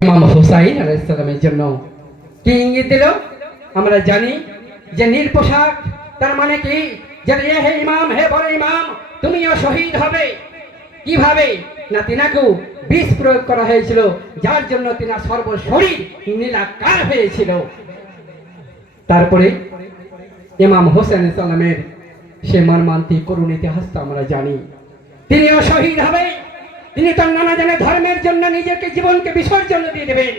ইমাম হুসাইন আলাইহিস সালামের জন্য কি ইঙ্গিত দিল আমরা জানি যে নীল পোশাক তার মানে কি যে হে ইমাম, হে বড় ইমাম, তুমিও শহীদ হবে। কিভাবে না তিনাকে বিষ প্রয়োগ করা হয়েছিল, যার জন্য তিনা সর্বশরীর নীলাকার হয়েছিল। তারপরে ইমাম হোসেন সালামের সে মর্মান্তিক করুণ ইতিহাস তো আমরা জানি। তিনিও শহীদ হবে। তিনি তার নানা জানে ধর্মের জন্য নিজেকে জীবনকে বিসর্জন দিয়ে দেবেন।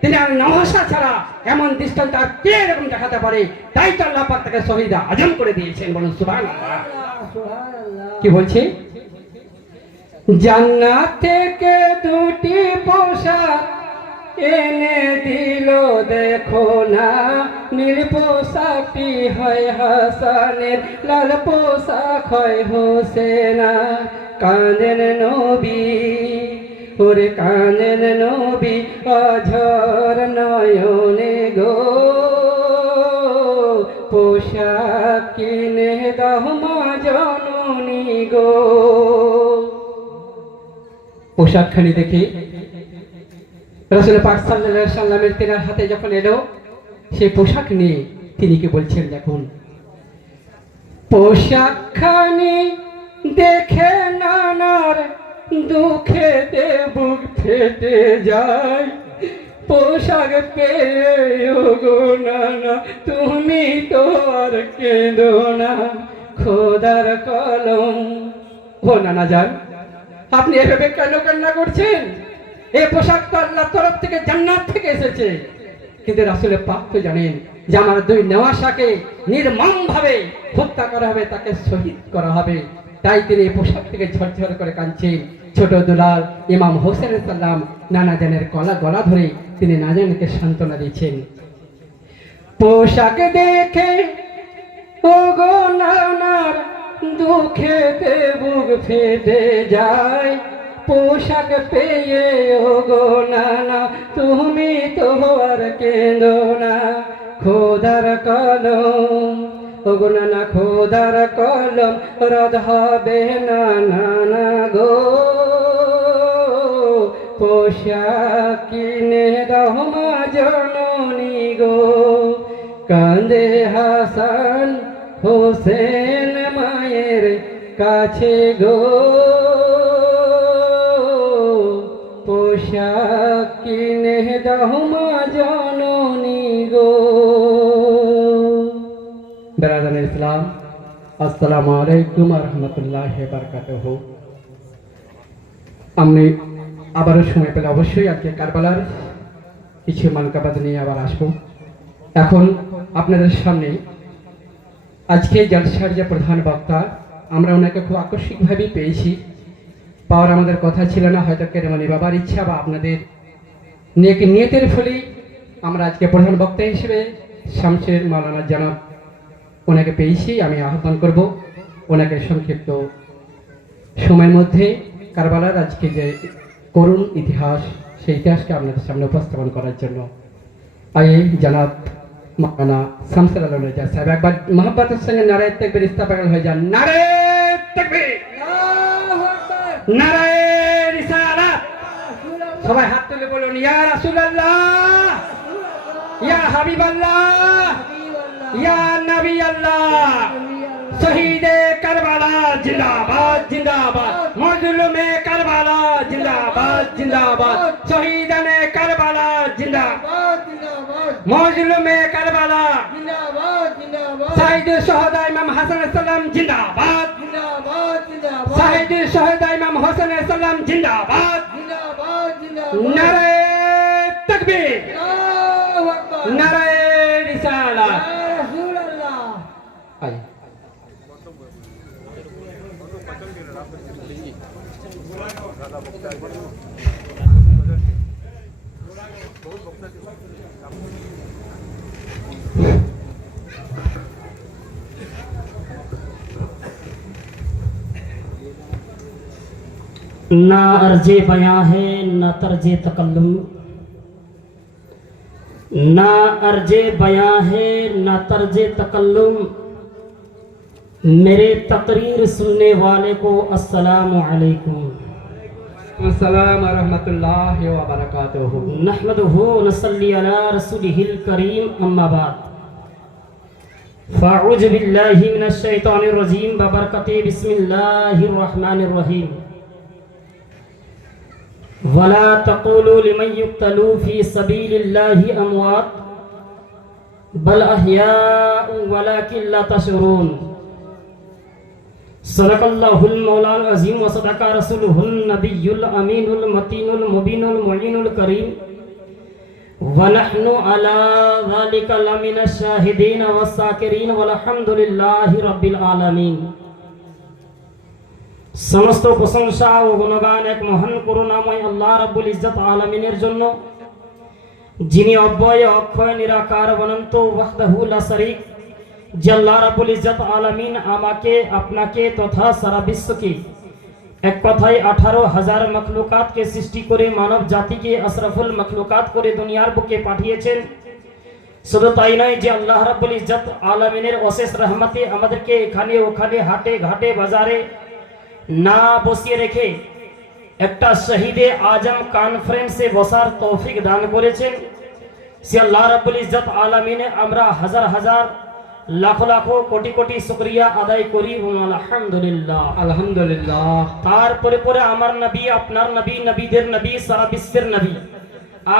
তিনি আর নহাসা ছাড়া এমন দৃষ্টান্ত আর কে এরকম দেখাতে পারে? তাই তো আল্লাহ পাক তাকে শহীদ আজম করে দিয়েছেন। বলুন সুবহানাল্লাহ। কি বলছে? জান্নাত থেকে দুটি পোশাক এনে দিল, দেখো না নীল পোশাকটি হয় হাসানের, লাল পোশাক হয় হোসেনা। কাঁদেন নবী, ওরে কাঁদেন নবী অঝর নয়নে গো, পোশাক কিনে দাও মা জননী গো। পোশাকখানি দেখে রাসূল পাক সাল্লাল্লাহু আলাইহি সাল্লামের তেনার হাতে যখন এলো, সেই পোশাক নিয়ে তিনি কি বলছেন দেখুন। পোশাকখানি দেখে নানার দুঃখেতে বুক ফেটে যায়, পোশাক পেয়ে গো নানা তুমি তো আর কেঁদো না, খোদার কলম। ও নানা যান, আপনি এভাবে কেন কান্না করছেন? এই পোশাক তো আল্লাহর তরফ থেকে, জান্নাত থেকে এসেছে। কিন্তু রাসূলের পাক তো জানেন যে আমার দুই নেওয়াসাকে নির্মম ভাবে হত্যা করা হবে, তাকে শহীদ করা হবে। তাই তিনি এই পোশাক থেকে ঝরঝর করে কাঁদছেন। ছোট দুলাল ইমাম হোসেন সাল্লাম নানা জানের গলা ধরে তিনি নাজানকে সান্ত্বনা দিচ্ছেন। পোশাক দেখে ও গো নানার দুঃখেতে বুক ফেটে যায়, পোশাক পেয়ে ও গো নানা তুমি তো আর কেঁদো না, খোদার কলম। ও গো নানা খোদার কলম রদ হবে না নানা গো, পোশাক কিনে দাও মা জননী গো। কাঁদে হাসান হোসেন মায়ের কাছে গো, পোশাক কিনে দাও মা জননী গো। বেরাদান ইসলাম, আসসালামু আলাইকুম ওয়া রাহমাতুল্লাহি ওয়া বারাকাতুহু। আমি আবারও সময় পেলে অবশ্যই আজকে কারবালার কিছু মানকাবাদ নিয়ে আবার আসবো। এখন আপনাদের সামনে আজকে জলসার যে প্রধান বক্তা, আমরা ওনাকে খুব আকস্মিকভাবেই পেয়েছি। পাওয়ার আমাদের কথা ছিল না, হয়তো কেরামণি বাবার ইচ্ছা বা আপনাদের নিয়তের ফলেই আমরা আজকে প্রধান বক্তা হিসেবে শামসের মাওলানা জনাব ওনাকে পেয়েছি। আমি আহ্বান করব ওনাকে সংক্ষিপ্ত সময়ের মধ্যে কারবালার আজকে যে করুণ ইতিহাস, সেই ইতিহাসকে আপনাদের সামনে উপস্থাপন করার জন্য। আইয়ে জনাব মাওলানা শামসুল আলম রেজা সাহেব একবার মোহাম্মতের সঙ্গে নারায়ে তাকবীর ইস্তেকবাল হয়ে যান। নারায়ে তাকবীর, নারায়ে রিসালাত। সবাই হাত তুলে বলুন ইয়া রাসূলুল্লাহ, ইয়া হাবিবাল্লাহ, ইয়া নবী আল্লাহ। শহীদে কারবালা জিন্দাবাদ জিন্দাবাদ, মজলুমে কারবালা জিন্দাবাদ জিন্দাবাদ, শহীদানে কারবালা জিন্দাবাদ জিন্দাবাদ, মজলুমে কারবালা জিন্দাবাদ জিন্দাবাদ, শহীদুল শুহাদা ইমাম হাসান সাল্লাম জিন্দাবাদ জিন্দাবাদ জিন্দাবাদ, শহীদুল শুহাদা ইমাম হোসেন সাল্লাম জিন্দাবাদ জিন্দাবাদ জিন্দাবাদ। নারায়ে তাকবীর, আল্লাহু আকবার, নারায়ে রিসালাত। ইয়া রাসূলুল্লাহ। আই ना अर्जे बयां है ना तर्जे तकल्लुम, ना अर्जे बयां है ना तर्जे तकल्लुम। मेरे तकरीर सुनने वाले को अस्सलामु अलैकुम। अस्सलाम व रहमतुल्लाहि व बरकातुहू। नहमदुहु व नसल्ली अला रसूलिहिल करीम अम्मा बाद फ़अऊज़ु बिल्लाहि मिनश शैतानिर रजीम बबरकति बिस्मिल्लाहिर रहमानिर रहीम वला तक़ूलू लिमन युक़्तलू फ़ी सबीलिल्लाहि अमवात बल अहयाउ वलाकिन ला तशऊरून सदक़ल्लाहुल मौलाना अज़ीम व सदक़ा रसूलुहुन नबियुल अमीनुल मतीनुल मुबीनुल मुईनुल करीम व नहनु अला ज़ालिका लमिनश शाहिदीन व साकिरीन वल्हम्दुलिल्लाहि रब्बिल आलामीन। समस्त प्रशंसा ও গুণগান এক মহান করুণাময় আল্লাহ রাব্বুল ইজ্জত আলামিনের জন্য, যিনি অব্যয় অক্ষয় নিরাকার অনন্ত ওয়াহদাহু লা শরীক। যে আল্লাহ রাব্বুল ইজ্জত আলামিন আমাকে আপনাকে তথা সারা বিশ্বকে এক কথায় 18,000 মখলুকাতকে সৃষ্টি করে মানব জাতিকে আশরাফুল মখলুকাত করে দুনিয়ার বুকে পাঠিয়েছেন। শুধু তাই নয়, যে আল্লাহ রাব্বুল ইজ্জত আলামিনের অশেষ রহমতে আমাদেরকে এখানে ওখানে হাটে ঘাটে বাজারে না বসিয়ে রেখে একটা শহীদে আজম কনফারেন্সে বসার তৌফিক দান করেছেন। সে আল্লাহ রাব্বুল ইজ্জত আলামিনে আমরা হাজার হাজার লাখ লাখ কোটি কোটি শুকরিয়া আদায় করি। আলহামদুলিল্লাহ আলহামদুলিল্লাহ। তারপরে পরে আমার নবী, আপনার নবী, নবীদের নবী, সারা বিশ্বের নবী,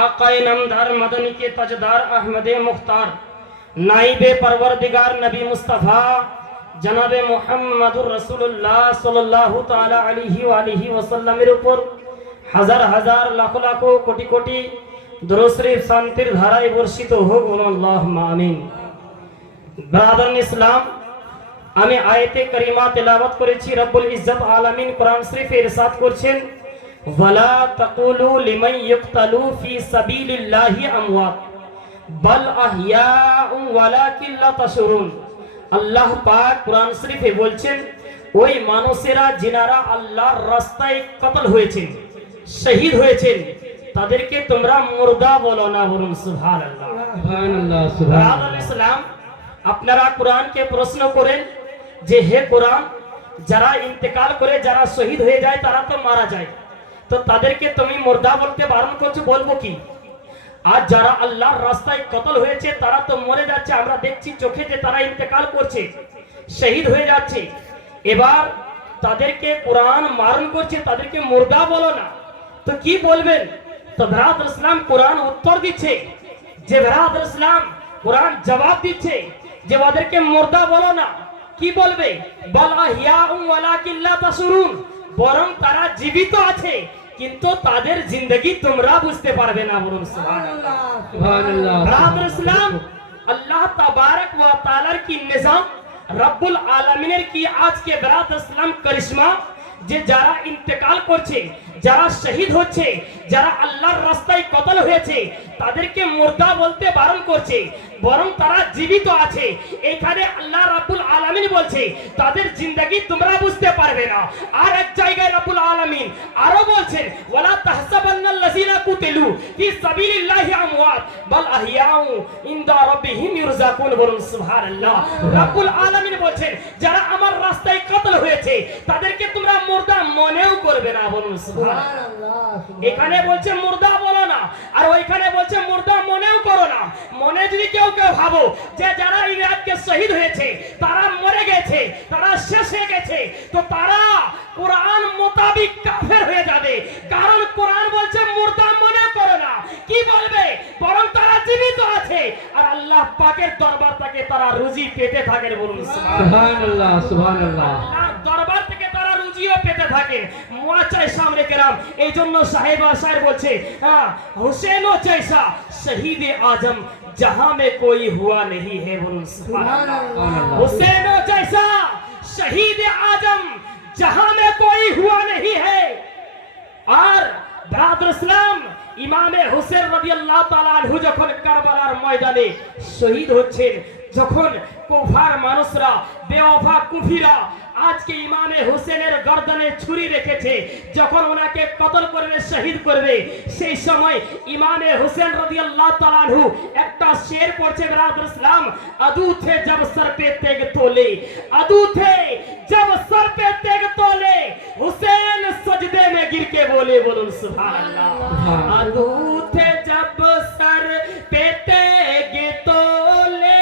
আকায়ে নামদার মদনী কে তাজদার আহমদে মুখতার, নাইবে পরওয়ারদিগার নবী মুস্তাফা জনাবে মুহাম্মদুর রাসূলুল্লাহ সাল্লাল্লাহু তাআলা আলাইহি ওয়া আলিহি ওয়াসাল্লামের উপর হাজার হাজার লাখ লাখ কোটি কোটি দরুদ শরীফ শান্তির ধারায় বর্ষিত হোক। আল্লাহুম্মা আমিন। ব্রাদার ইসলাম, আমি আয়াতে কারিমা তেলাওয়াত করেছি। রব্বুল ইজ্জত আলামিন কোরআন শরীফে ইরশাদ করছেন, ওয়ালা তাকুলু লিমান ইয়ুকতালু ফি সাবিলিল্লাহি আমওয়াত বাল আহইয়াউ ওয়ালাকিন লা তাশউরুন। আল্লাহ পাক কোরআন শরীফে বলছেন, ওই মানুষেরা যিনারা আল্লাহর রাস্তায় কতল হয়েছেন, শহীদ হয়েছেন, তাদেরকে তোমরা মুর্দা বলো না, বলুন সুবহানাল্লাহ। সুবহানাল্লাহ সুবহানাল্লাহ। ব্রাদার ইসলাম, আপনারা কোরআনকে প্রশ্ন করেন যে হে কোরআন, যারা ইন্তেকাল করে যারা শহীদ হয়ে যায় তারা তো মারা যায়, তো তাদেরকে তুমি মুর্দা বলতে বারণ করছো, বলবো কি? আর যারা আল্লাহর রাস্তায় কতল হয়েছে তারা তো মরে যাচ্ছে, আমরা দেখছি চোখে যে তারা ইন্তেকাল করছে, শহীদ হয়ে যাচ্ছে। এবার তাদেরকে কোরআন মারণ করছে, তাদেরকে মুর্দা বলো না, তো কি বলবেন? তো ব্রাদার ইসলাম কোরআন উত্তর দিচ্ছে, যে ব্রাদার ইসলাম কোরআন জবাব দিচ্ছে যে ওদেরকে মুর্দা বলো না, কি বলবে? বাল আহইয়াউ ওয়ালাকিন লা তাশউরুন, বরং তারা জীবিত আছে কিন্তু তাদের জিন্দেগি তোমরা বুঝতে পারবে না, বলুন সুবহানাল্লাহ সুবহানাল্লাহ। ব্রাদার ইসলাম, আল্লাহ তাবারক ওয়া তাআলার কি নিজাম, রব্বুল আলামিনের কি আজকে ব্রাদার ইসলাম করিশ্মা, যে যারা ইন্তেকাল করছে, যারা শহীদ হচ্ছে, যারা আল্লাহর রাস্তায় কতল হয়েছে তাদেরকে মুর্দা বলতে বারণ করছে, বরং তারা জীবিত আছে। এখানে আল্লাহ রাব্বুল আলামিন বলছে তাদের জিন্দেগি তোমরা বুঝতে পারবে না। আর এক জায়গায় রাব্বুল আলামিন আরো বলছেন, ওয়ালা তাহসাবান্নাল্লাযিনা কুতিলু ফি সাবিলিল্লাহি আমওয়াত বাল আহইয়াউ ইনদা রাব্বিহিম ইরযাকুন, বলুন সুবহানাল্লাহ। রাব্বুল আলামিন বলছেন যারা আমার রাস্তায় কতল হয়েছে তাদেরকে তোমরা মুর্দা মনেও করবে না, বলুন সুবহানাল্লাহ। এখানে বলছে মুর্দা বলো না, আর ওইখানে বলছে মুর্দা মনেও করো না। মনে যদি কেউ কেউ ভাবো যে যারা ইরাককে শহীদ হয়েছে তারা মরে গেছে, তারা শেষ হয়ে গেছে, তো তারা কোরআন মোতাবিক কাফের হয়ে যাবে, কারণ কোরআন বলছে মুর্দা মনে করো না। কি বলবে? বরং তারা জীবিত আছে আর আল্লাহ পাকের দরবার থেকে তারা রুজি পেতে থাকেন, বলুন সুবহানাল্লাহ সুবহানাল্লাহ। দরবার থেকে তারা রুজিও পেতে থাকেন। মুআজ্জাজ সামনে কেরাম, এই জন্য সাহেব শায়ের বলছে, হ্যাঁ, হুসেনো জৈসা শহীদে আজম जहां में कोई हुआ नहीं है, बोलो सुभान अल्लाह। हुसैन जैसा शहीद आजम जहां में कोई हुआ नहीं है। और ब्रादर इस्लाम, ইমামে হুসেন রাদিয়াল্লাহু তাআলা আনহু যখন কারবালার ময়দানে শহীদ হচ্ছেন, যখন কুফার মানুষরা বেওয়াফা কুফিরা আজকে ইমামে হোসেনের গর্দনে ছুরি রেখেছে, যখন ওনাকে কতল করবে, শহীদ করবে, সেই সময় ইমামে হোসেন রাদিয়াল্লাহু তাআলা আনহু একটা শের পড়ছে বিরাদর ইসলাম, আদু থে জব সর পে তেগ তোলে, আদু থে জব সর পে তেগ তোলে, হুসেন সজদে মে গির কে बोले, बोलুন সুবহানাল্লাহ। আদু থে জব সর পে তেগ তোলে,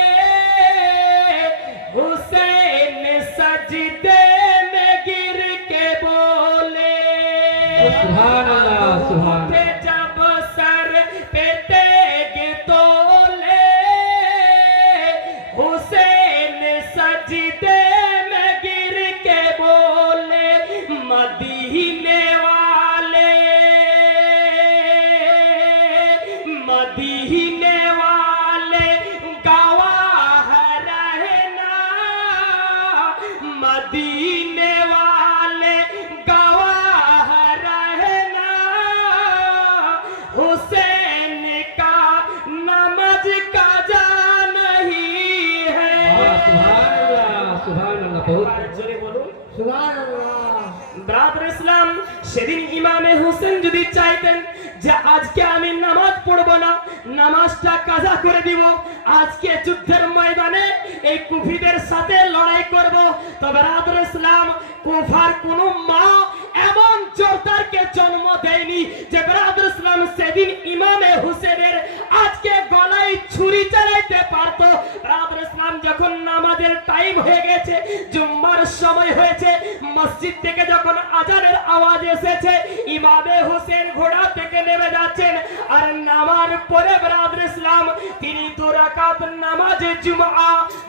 হুসেন सजदे में गिर के बोले, सुभानअल्लाह, सुभान। जब सर पे तेग तोले, हुसैन सजदे में गिर के बोले, मदीने वाले, मदीने वाले गवाह रहना, मदीने वाले गवाह रहना, हुसैन का नमाज काजा नहीं है। सुभानअल्लाह, सुभानअल्लाह, बहुत जोरे बोलूं सुभानअल्लाह। ব্রাদার ইসলাম, সেদিন ইমামে হোসেন যদি চাইতেন যে আজকে আমি নামাজ পড়বো না, নামাজটা কাজা করে দিব, আজকে যুদ্ধের ময়দানে এই কুফিদের সাথে লড়াই করব, তো ব্রাদার ইসলাম কুফার কোন মা এমন জোরদারকে জন্ম দেয়নি যে ব্রাদার ইসলাম সেদিন ইমামে হোসেনের আজকে গলায় ছুরি চালাইতে পারতো। ব্রাদার ইসলাম যখন নামাজের টাইম হয়ে গেছে, জুম্মার সময় হয়েছে, মসজিদ থেকে যখন আজানের আওয়াজ এসেছে, ইমামে হোসেন ঘোড়া থেকে নেমে যাচ্ছেন, আর নামার পরে ব্রাদার ইসলাম তিনি 2 রাকাত নামাজে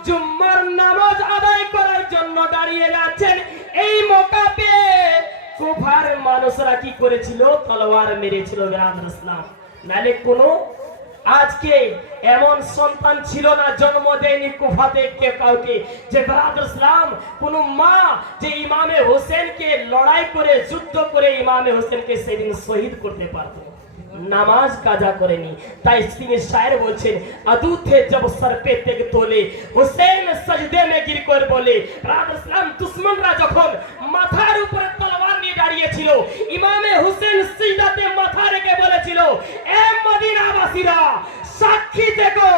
জুম্মার নামাজ আদায় করার জন্য দাঁড়িয়ে যাচ্ছেন। এই মৌকা পেয়ে কুফার মানুষরা কি করেছিল? তলোয়ার মেরেছিল ব্রাদার ইসলাম। নালে কোনো আজকে এমন সন্তান ছিল না, জন্ম দেয়নি কুফাতে কে কাউকে, যে ব্রাদার ইসলাম কোন মা যে ইমামে হোসেনকে লড়াই করে যুদ্ধ করে ইমামে হোসেনকে সেদিন শহীদ করতে পারত, নামাজ কাজা করেনি। তাই তিনি শায়ের বলছেন, আদু থে জব সর পে তেগ তোলে, হোসেন সজদে মে গির কর বলে। ব্রাদার ইসলাম দুশমনরা যখন মাথার উপরে তলোয়ার নিয়ে দাঁড়িয়েছিল, ইমামে হোসেন সিজদাতে মাথা রেখে বলেছিল, এ মদিনাবাসীরা সাক্ষী দেখো,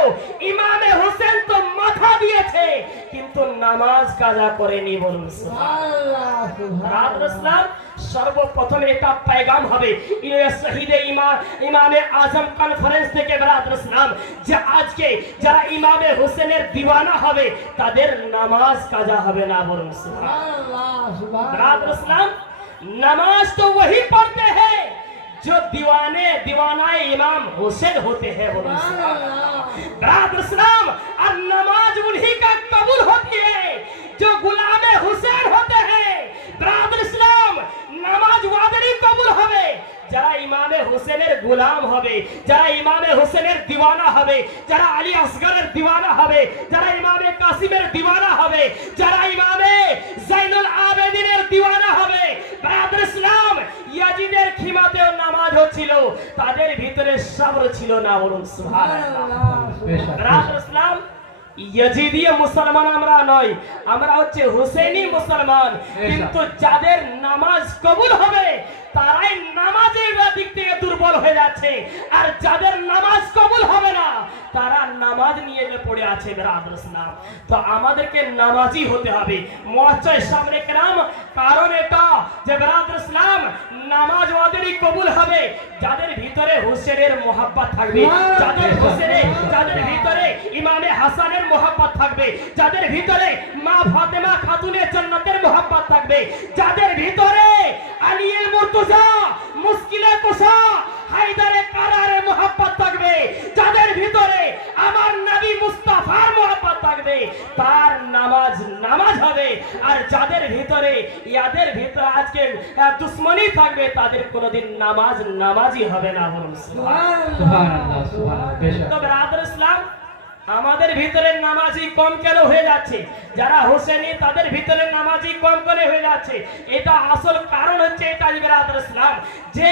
ইমামে হোসেন তো মাথা দিয়েছে কিন্তু নামাজ কাজা করেনি, বলুন সুবহানাল্লাহ। ব্রাদার ইসলাম সর্বপ্রথম একটা পেগাম হবে শহীদে ইমামে আজম কনফারেন্স থেকে ব্রাদার ইসলাম, যে আজকে যারা ইমামে হোসেনের দিওয়ানা হবে তাদের নামাজ কাজা হবে না, বলুন সুবহানাল্লাহ। ব্রাদার ইসলাম नमाज तो वही पढ़ते हैं जो दीवानाए इमाम हुसैन होते हैं, बोलो ब्रादर इस्लाम। और नमाज उन्हीं का कबूल होती है जो गुलामे हुसैन होते हैं। ब्रादर इस्लाम नमाज वादरी कबूल হবে যারা ইমামে হোসেনের গোলাম হবে, যারা ইমামে হোসেনের দিওয়ানা হবে, যারা আলী আসগরের দিওয়ানা হবে, যারা ইমামে কাসিমের দিওয়ানা হবে, যারা ইমামে জাইনুল আবেদিনের দিওয়ানা হবে। ব্রাদার ইসলাম ইয়াজিদের খিমাতেও নামাজ হচ্ছিল, তাদের ভিতরে সবর ছিল না, বলুন সুবহানাল্লাহ। ব্রাদার ইসলাম ইয়াজিদিয়া মুসলমান আমরা নয়, আমরা হচ্ছে হুসেনি মুসলমান, কিন্তু যাদের নামাজ কবুল হবে তারাই নামাজের দিক থেকে দুর্বল হয়ে যাচ্ছে, আর যাদের নামাজ কবুল হবে না তারা নামাজ নিয়ে পড়ে আছে। ব্রাদার ইসলাম, তো আমাদেরকে নামাজি হতে হবে মুআজ্জাজ সামনে কেরাম। কারণ এটা যে ব্রাদার ইসলাম নামাজ ওদেরই কবুল হবে যাদের ভিতরে হোসেনের মোহাব্বত থাকবে, যাদের ভিতরে ইমামে হাসানের মোহাব্বত থাকবে, যাদের ভিতরে মা ফাতেমা খাতুনের জান্নাতের মোহাব্বত থাকবে, যাদের ভিতরে আলীর মুর্তজা মুশকিলে কুশা হায়দারে কারারে মোহাব্বত থাকবে, যাদের ভিতরে আমার নবী মুস্তাফার মোহাব্বত থাকবে, তার নামাজ হবে। আর যাদের ভিতরে ইয়াদের ভিতরে আজকে দুশমনী থাকবে তাদের কোনোদিন নামাজই হবে না, বলুন সুবহানাল্লাহ, সুবহানাল্লাহ। তো ব্রাদার ইসলাম আমাদের ভিতরে নামাজি কম কেন হয়ে যাচ্ছে? যারা হোসেনি তাদের ভিতরে নামাজি কম করে হয়ে যাচ্ছে, এটা আসল কারণ হচ্ছে এটা ব্রাদার ইসলাম, যে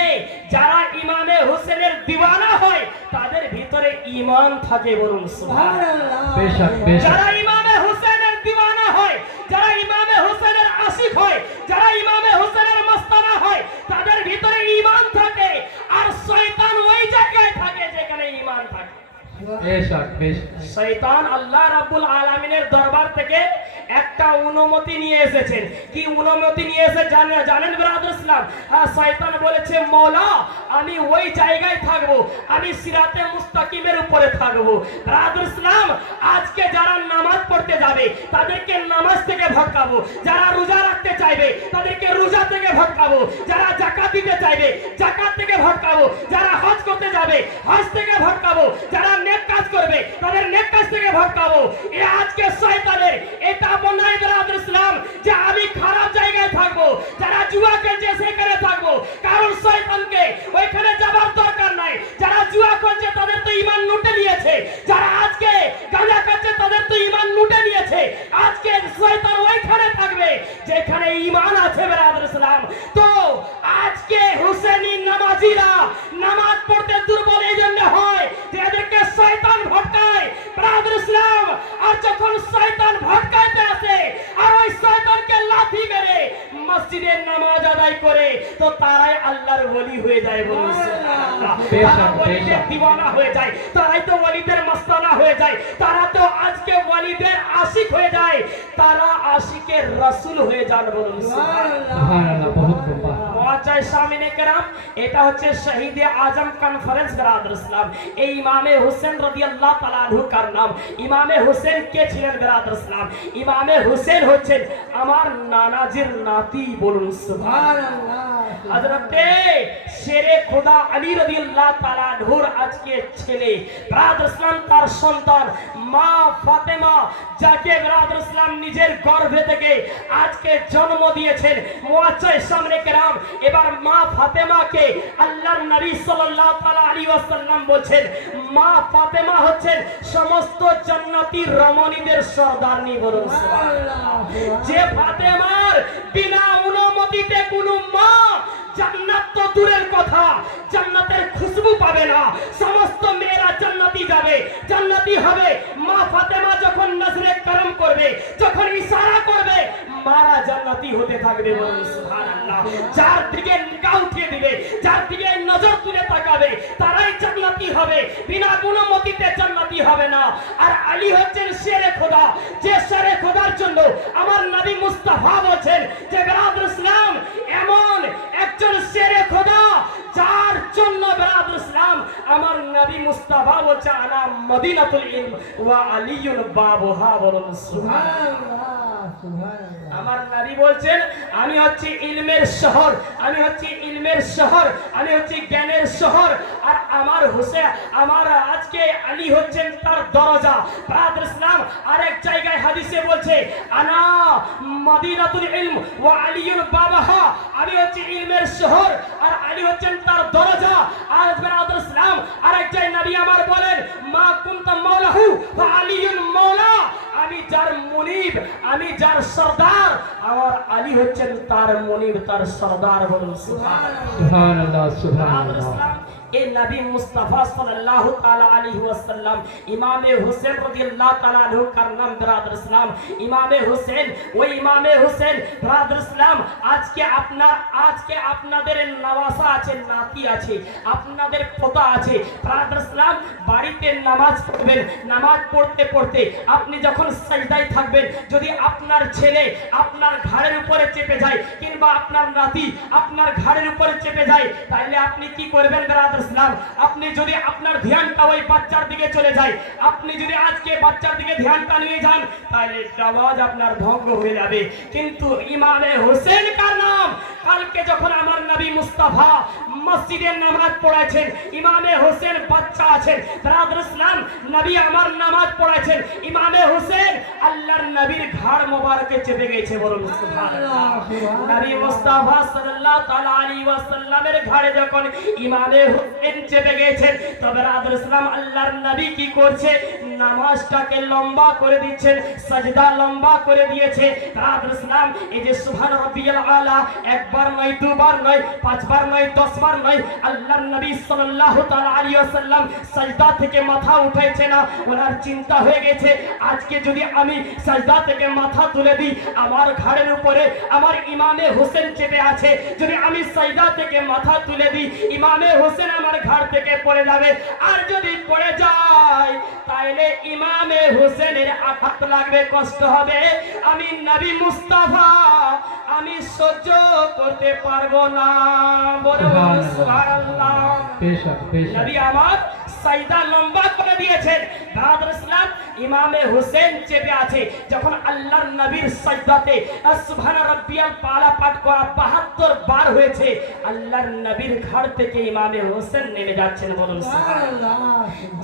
যারা ইমামে হোসেনের দিওয়ানা হয় তাদের ভিতরে ঈমান থাকে, বলুন সুবহানাল্লাহ। বেশক বেশক যারা ইমামে হোসেনের দিওয়ানা হয়, যারা ইমামে হোসেনের আশিক হয়, যারা ইমামে হোসেনের মস্তানা হয়, তাদের ভিতরে ঈমান থাকে। আর শয়তান ওই জায়গায় থাকে যেখানে ঈমান থাকে। বেশক বেশক শয়তান আল্লাহ রাব্বুল আলামিনের দরবার থেকে একটা অনুমতি নিয়ে এসেছেন। কি অনুমতি নিয়ে এসে জানেন ব্রাদার ইসলাম? শয়তান বলেছে, মওলা আমি ওই জায়গায় থাকবো, আমি সিরাতে মুস্তাকিমের উপরে থাকবো। ব্রাদার ইসলাম, আজকে যারা নামাজ পড়তে যাবে তাদেরকে নামাজ থেকে ভটকাবো, যারা রোজা রাখতে চাইবে তাদেরকে রোজা থেকে ভটকাবো, যারা যাকাত দিতে চাইবে যাকাত থেকে ভটকাবো, যারা হজ করতে যাবে হজ থেকে ভটকাবো, যারা নেক কাজ করবে তাদের নেক কাজ থেকে ভটকাবো। এ আজকে শয়তানের এটা বনাই ব্রাদার ইসলাম যে আমি খারাপ জায়গায় থাকবো, যারা জুয়া খেলছে সেখানে থাকবো, কারণ শয়তানকে ওইখানে যাবার দরকার নাই। যারা জুয়া খেলছে তাদের তো ঈমান লুটে নিয়েছে, যারা আজকে গাঁজা খাচ্ছে তাদের তো ঈমান লুটে নিয়েছে। আজকে শয়তান ওইখানে থাকবে যেখানে ঈমান আছে ব্রাদার ইসলাম। তো আজকে হুসেনি নামাজিরা নামাজ পড়তে দুর্বল এই জন্য হয় যে এদেরকে শয়তান ভটকায় ব্রাদার ইসলাম। আর যখন শয়তান ভটকাইতে আসে আর ওই শয়তানকে লাথি মেরে মসজিদে নামাজ আদায় করে, তো তারাই আল্লাহর ওলি হয়ে যায়, বলুন সুবহানাল্লাহ। তারা ওলিদের দিওয়ানা হয়ে যায়, তারাই তো ওলিদের মস্তানা হয়ে যায়, তারা তো আজকে ওলিদের আশিক হয়ে যায়, তারা আশিকের রাসূল হয়ে যান, বলুন সুবহানাল্লাহ। সুবহানাল্লাহ, বহুত লম্বা। মুআজ্জাজ সামিনে কেরাম, এটা হচ্ছে শহীদে আজম কনফারেন্স ব্রাদার ইসলাম। এই ইমামে হোসেন রাদিয়াল্লাহু তাআলা আনহু কার নাম। ইমামে হোসেন কে ছিলেন ব্রাদার ইসলাম? ইমামে হোসেন হচ্ছেন আমার নানাজির নাতি, বলুন সুবহানাল্লাহ। হযরতে শেরে খোদা আলী রাদিয়াল্লাহু তাআলা আনহুর আজকে ছেলে ব্রাদার ইসলাম, তার সন্তান মা ফাতেমা, যাকে ব্রাদার ইসলাম নিজের গর্ভে থেকে আজকে জন্ম দিয়েছেন। মুআজ্জাজ সামনে কেরাম, এবার মা ফাতেমাকে আল্লাহর নবী সাল্লাল্লাহু আলাইহি ওয়াসাল্লাম বলছেন, মা ফাতেমা হচ্ছেন সমস্ত জান্নাতি রমণীদের সর্দারনি, বলুন সুবহানাল্লাহ। যে ফাতেমার বিনা অনুমতিতে কোনো মা জান্নাত তো দূরের কথা, জান্নাতের খুশবু পাবে না। সমস্ত মেয়েরা জান্নাতি যাবে, জান্নাতি হবে। মা ফাতেমা যখন নজরে করম করবে, যখন ইশারা করবে, মারা জান্নাতি হতে থাকবে, বলুন সুবহানাল্লাহ। যার দিকে নিগাহ উঠিয়ে দিবে, যার দিকে নজর তুলে তাকাবে, তারাই জান্নাতি হবে, বিনা অনুমতিতে জান্নাতি হবে না। আর আলী হচ্ছেন শেরে খোদা, যে শেরে খোদার জন্য আমার নবী মুস্তাফা বলেন যে ব্রাদার ইসলাম এমন একজন শেরে খোদা যার জন্য ব্রাদার ইসলাম আমার নবী মুস্তাফা বলছে, আনা মদিনাতুল ইলম ওয়া আলিয়ুল বাবুহা, বলুন সুবহানাল্লাহ। আমার নবী বলছেন, আমি হচ্ছি ইলমের শহর, আমি হচ্ছি ইলমের শহর, আমি হচ্ছি জ্ঞানের শহর। আর আমার হোসেন, আমার আজকে আলী হচ্ছেন তার দরজা। ব্রাদার ইসলাম আরেক জায়গায় হাদিসে বলছে, আনা মদিনাতুল ইলম ওয়া আলিয়ুল বাবুহা, আমি হচ্ছি ইলমের শহর আর আলী হচ্ছেন তার দরজা। আর ব্রাদার ইসলাম আরেক জায়গায় নবী আমার বলেন, মা কুনতা মাওলাহু ওয়া আলিয়ুল মাওলা, আমি যার মুনিব, আমি যার সরদার, আমার আলী হচ্ছেন তার মুনিব, তার সরদার, বলুন সুবহানাল্লাহ। সুবহানাল্লাহ, সুবহানাল্লাহ। এই নবী মুস্তাফা সাল্লাল্লাহু তাআলা আলাইহি ওয়াসাল্লাম ইমামে হোসেন রাদিয়াল্লাহু তাআলা আনহু কার নাম ব্রাদার ইসলাম। ইমামে হোসেন, ওই ইমামে হোসেন ব্রাদার ইসলাম আজকে আপনাদের নওয়াসা আছে, নাতি আছে, আপনাদের পোতা আছে। ব্রাদার ইসলাম বাড়িতে নামাজ পড়বেন, নামাজ পড়তে পড়তে আপনি যখন সাজদায় থাকবেন, যদি আপনার ছেলে আপনার ঘাড়ের উপরে চেপে যায় কিংবা আপনার নাতি আপনার ঘাড়ের উপরে চেপে যায়, তাহলে আপনি কি করবেন ব্রাদার ইসলাম? আপনি যদি আপনার ধ্যানটা ওই বাচ্চার দিকে চলে যায়, আপনি যদি আজকে বাচ্চার দিকে ধ্যানটা নিয়ে যান, তাহলে নামাজ আপনার ভঙ্গ হয়ে যাবে। কিন্তু ইমামে হোসেন কার নাম? কালকে যখন আমার নবী মুস্তাফা মসজিদে নামাজ পড়াইছেন, ইমামে হোসেন বাচ্চা আছেন, ব্রাদার ইসলাম নবী আমার নামাজ পড়াইছেন, ইমামে হোসেন আল্লাহর নবীর ঘাড় মোবারকে চেপে গেছে, বলুন সুবহানাল্লাহ। নবী মুস্তাফা সাল্লাল্লাহু তাআলা আলাইহি ওয়াসাল্লামের ঘাড়ে যখন ইমামে হোসেন চেপে গেছেন, তবে ব্রাদার ইসলাম আল্লাহর নবী কি করছে? নামাজটাকে লম্বা করে দিচ্ছেন, সাজদা লম্বা করে দিয়েছে। রাত ইসলাম এই যে সুবহান রাব্বিয়াল আলা একবার নয়, দুবার নয়, পাঁচবার নয়, 10 বার নয়, আল্লাহর নবী সাল্লাল্লাহু তাআলা আলাইহি ওয়াসাল্লাম সাজদা থেকে মাথা উঠাইছে না। ওনার চিন্তা হয়ে গেছে, আজকে যদি আমি সাজদা থেকে মাথা তুলে দিই, আমার ঘাড়ের উপরে আমার ইমামে হোসেন চেপে আছে, যদি আমি সাজদা থেকে মাথা তুলে দিই, ইমামে হোসেন আমার ঘাড় থেকে পড়ে যাবে, আর যদি পড়ে যায় তাহলে ইমামে হোসেনের আঘাত লাগবে, কষ্ট হবে, আমি নবী মুস্তাফা আমি সহ্য করতে পারবো না। বলে সুবহানাল্লাহ। নবী আমার সাজদা লম্বা করে দিয়েছেন। বাহাদুর ইসলাম ইমামে হোসেন চেপে আছে। যখন আল্লাহর নবীর সাজদাতে সুবহান রাব্বিয়াল আলা পাঠ করা 72 বার হয়েছে, আল্লাহর নবীর ঘাড় থেকে ইমামে হোসেন নেমে যাচ্ছেন। বলুন সুবহানাল্লাহ।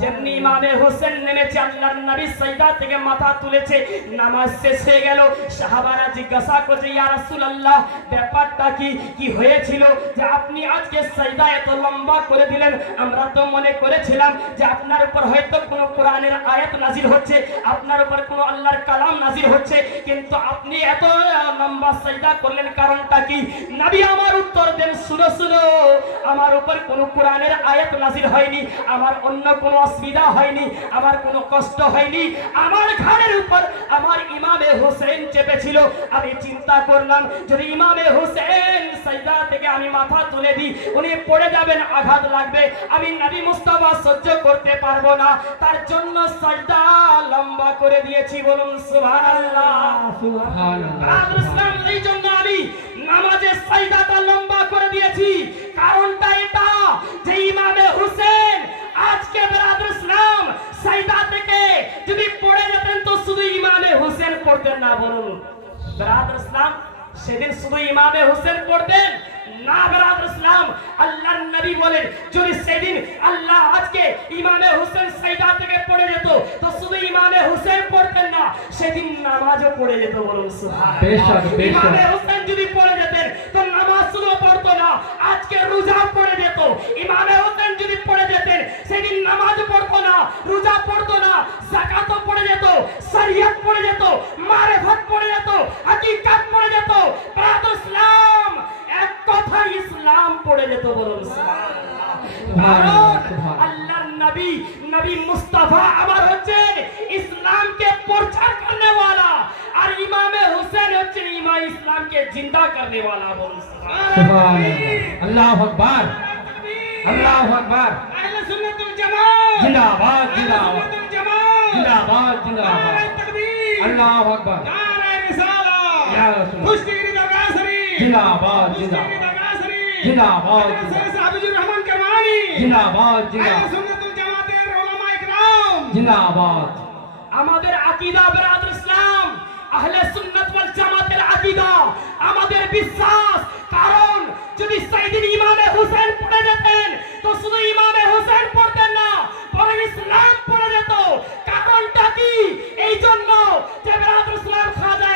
যেমনি ইমামে হোসেন নেমেছে, আল্লাহর নবী সাজদা থেকে মাথা তুলেছে, নামাজ শেষ হয়ে গেল। সাহাবারা জিজ্ঞাসা করছে, ইয়া রাসূলুল্লাহ ব্যাপারটা কি হয়েছিল যে আপনি আজকে সাজদা এত লম্বা করে দিলেন? আমরা তো মনে করেছিলাম যে আপনার উপর হয়তো কোনো কোরআনের আয়াত নাজিল হচ্ছে, আপনার উপর কোনো আল্লাহর কালাম নাজিল হচ্ছে, কিন্তু আপনি এত লম্বা সাজদা করলেন, কারণটা কি? নবী আমার উত্তর দেন, শুনো শুনো, আমার উপর কোনো কোরআনের আয়াত নাজিল হয়নি, আমার অন্য কোনো অসুবিধা হয়নি, আমার কোনো কষ্ট হয়নি, আমার ঘাড়ের উপর আমার ইমামে হোসেন চেপেছিল। আমি চিন্তা করলাম, যদি ইমামে হোসেন সাজদা থেকে আমি মাথা তুলে দিই, উনি পড়ে যাবেন, আঘাত লাগবে, আমি নবী মুস্তাফা সহ্য করতে পারবো না, তার জন্য সাজদা লম্বা করে দিয়েছি। বলুন সুবহানাল্লাহ। সুবহানাল্লাহ। এই জন্য আমি নামাজের সাজদাটা লম্বা করে দিয়েছি। কারণটা এটা যে ইমামে হোসেন আজকে বাহাদুর ইসলাম সাজদা থেকে যদি পড়ে যেতেন তো শুধু ইমামে হোসেন পড়তেন না। বলুন বাহাদুর ইসলাম সেদিন শুধু ইমামে হোসেন পড়তেন না। বাহাদুর ইসলাম আল্লাহর নবী বলেন, যদি সেদিন আল্লাহ আজকে ইমামে হোসেন সাজদা থেকে পড়ে যেত তো শুধু ইমামে হোসেন পড়তেন না, সেদিন নামাজও পড়ে যেত। বলুন সুবহানাল্লাহ। ইমামে হোসেন যদি পড়ে যেতেন তো নামাজ শুধু পড়তো না, আজকে রোজা পড়ে যেত। ইমামে হোসেন যদি পড়ে যেতেন সেদিন নামাজ পড়তো না, রোজা পড়তো না, যাকাতও পড়ে যেত, শরিয়ত পড়ে যেত, মারিফত পড়ে যেত, হাকিকত পড়ে যেত। বাহাদুর ইসলাম এক কথা ইসলাম পড়ে যেত। বলুন সুবহানাল্লাহ। আল্লাহর নবী নবী মুস্তাফা আবার হচ্ছেন ইসলামকে প্রচার করने वाला, আর ইমামে হোসেন হচ্ছেন ইমাম ইসলামকে জিন্দা করने वाला। বলুন সুবহানাল্লাহ। আল্লাহু আকবার, আল্লাহু আকবার। আহলে সুন্নাত ওয়াল জামাত জিন্দাবাদ, জিন্দাবাদ, জামাত জিন্দাবাদ, জিন্দাবাদ। তাকবীর, আল্লাহু আকবার। নারে রিসালা, ইয়া রাসূলুল্লাহ। খুশতিরি দাগাসরি, জিন্দাবাদ, জিন্দাবাদ, জিন্দাবাদ, সাহাবীজুর রহমান কামানি, জিন্দাবাদ, আহলে জিন্দাবাদ, সুন্নাত ওয়াল জামাতের উলামা ইকরাম জিন্দাবাদ। আমাদের আকীদা বাহাদুর ইসলাম আহলে সুন্নাত ওয়াল জামাতের আকীদা, আমাদের বিশ্বাস। কারণ যদি সাইয়েদিন ইমামে হোসেন পড়ে যেতেন তো শুধু ইমামে হোসেন পড়তেন না, বরং ইসলাম পড়ে যেত। কারণটা কি? এই জন্য যে বাহাদুর ইসলাম খাজা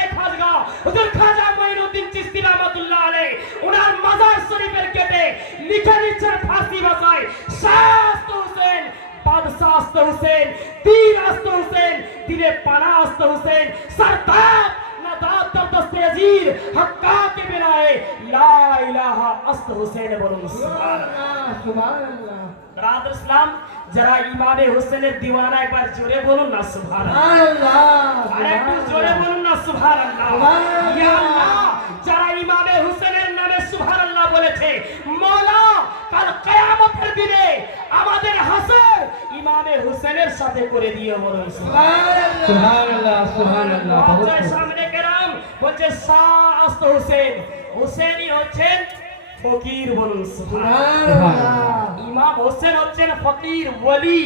হুজুর খাজা মঈনুদ্দিন চিশতি রাহমাতুল্লাহ আলাইহি ওনার মাজার শরীফের গেটে লিখে নিচ্ছেন ফাঁসি ভাষায়, শাস্ত হোসেন বাদশাহ আস্ত হোসেন, तीर आस्त हुसैन, दिले पाना आस्त हुसैन, सरताप नदात दरदस्त अजीर हक्का के बिनाए ला इलाहा आस्त हुसैन। बोलो सुभान সুবহানাল্লাহ। ब्रदर इस्लाम जरा इमामे हुसैনের दीवाना एक बार जोरे बोलो ना सुभान আল্লাহ, अरे একটু জোরে বলুন না সুবহানাল্লাহ। ইয়া আল্লাহ, যারা ইমামে হোসেনের নামে সুবহানাল্লাহ বলেছে, মওলা কাল কিয়ামতের দিনে আমাদের হাসর ইমামে হোসেনের সাথে করে দিও। বলুন সুবহানাল্লাহ, সুবহানাল্লাহ, সুবহানাল্লাহ। বহুত বলছে সামনে কেরাম, বলছে শাহ আস্ত হোসেন, হোসেনই হচ্ছেন ফকির। বলুন সুবহানাল্লাহ। ইমাম হোসেন হচ্ছেন ফকির ওলি,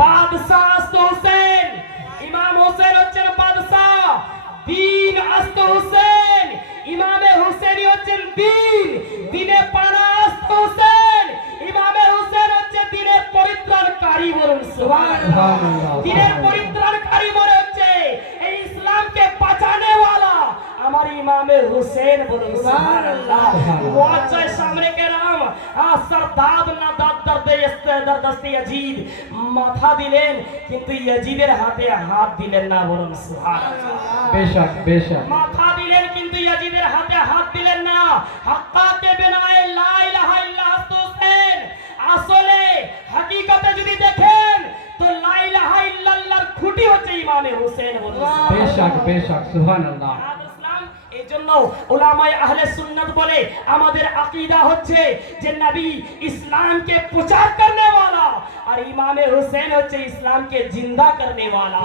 বাদশাহ আস্ত হোসেন, ইমাম হোসেন হচ্ছেন বাদশাহ, দিন আস্ত হোসেন, ইমামে হোসেনই হচ্ছেন দিন, দিনে পানা আস্ত হোসেন, ইমামে হোসেন হচ্ছে দিনের পরিত্রাণকারী। বলুন সুবহানাল্লাহ। দিনের পরিত্রাণকারী মানে হচ্ছে এই ইসলামকে বাঁচানে वाला, আমার ইমামে হুসেন বলুন সুবহানাল্লাহ। মুআজ্জাজ সামনে কেরাম সরদাদ না দরদস্তে ইয়াজিদ মাথা দিলেন, কিন্তু ইয়াজিদের হাতে হাত দিলেন না, বলুন সুবহানাল্লাহ। বেশক বেশক। মাথা দিলেন কিন্তু ইয়াজিদের হাতে হাত দিলেন না। হাক্কাতে বেনায়ে লা ইলাহা ইল্লাল্লাহ হুসেন, আসলে হাকিকতে যদি দেখেন তো লা ইলাহা ইল্লাল্লাহর খুঁটি হচ্ছে ইমামে হুসেন, বলুন বেশক বেশক সুবহানাল্লাহ। এই জন্য উলামায়ে আহলে সুন্নাত বলে আমাদের আকীদা হচ্ছে যে নবী ইসলামকে প্রচার করনে वाला আর ইমামে হুসেন হচ্ছে ইসলামকে জিন্দা করনে वाला।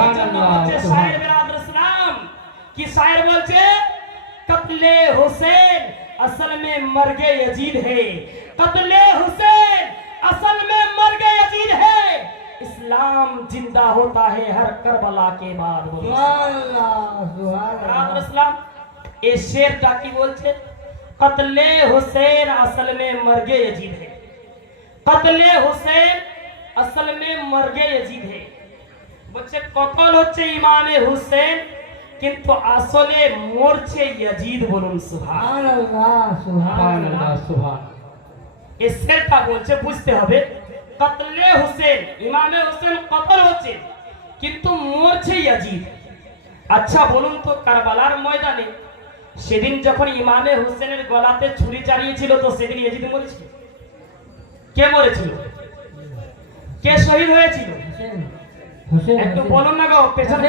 এই জন্য হচ্ছে শায়ের বিরাদর ইসলাম কি শায়ের বলছে, কতলে হুসেন असल में मर्गे यजीद है, कत्ले हुसैन असल में मर्गे यजीद है, इस्लाम जिंदा होता है हर करबला के बाद। इस्लाम ये शेर की बोलते कत्ले हुसैन असल में मर्गे यजीद है, कत्ले हुसैन असल में मर्गे यजीद है। বলছে কতল হচ্ছে ইমামে হুসেন কিন্তু আসলে মরছে ইয়াজিদ, বলুন সুবহানাল্লাহ সুবহানাল্লাহ সুবহান। এই শেরটা বলছে বুঝতে হবে, কতলে হুসেন ইমামে হুসেন কতল হচ্ছে কিন্তু মরছে ইয়াজিদ। আচ্ছা বলুন তো কারবালার ময়দানে সেদিন যখন ইমামে হুসেনের গলাতে ছুরি চালিয়েছিল তো সেদিন ইয়াজিদ মরেছিল? কে মরেছিল? কে শহীদ হয়েছিল? একটু বলুন না গো, পেছনে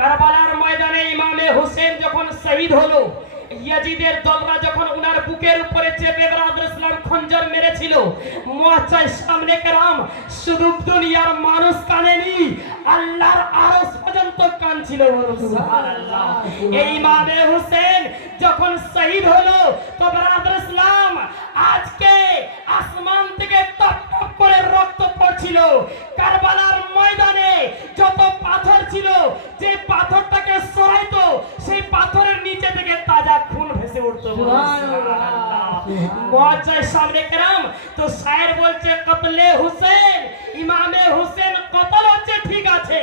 কারবালার ময়দানে ইমামে হুসেন যখন শহীদ হলো, ইয়াজিদের দলরা যখন উনার বুকের উপরে চেপে বিরাদর ইসলাম খঞ্জর মেরেছিল, মুআজ্জাজ সামনে কেরাম শুধু দুনিয়ার মানুষ কানেনি, আল্লাহর আরশ পর্যন্ত কানছিল, বলুন সুবহানাল্লাহ। এই ইমামে হুসেন যখন শহীদ হলো তো বিরাদর ইসলাম আজকে আসমান থেকে টপ টপ করে রক্ত পড়ছিল। কারবালার ময়দানে যত পাথর ছিল, যে পাথরটাকে সরাইতো সেই পাথরের নিচে থেকে তাজা খুন ভেসে উঠতো, মুআজ্জাজ সামনে কেরাম। তো শায়ের বলছে কতলে হুসেন ইমামে হুসেন কতল হচ্ছে ঠিক আছে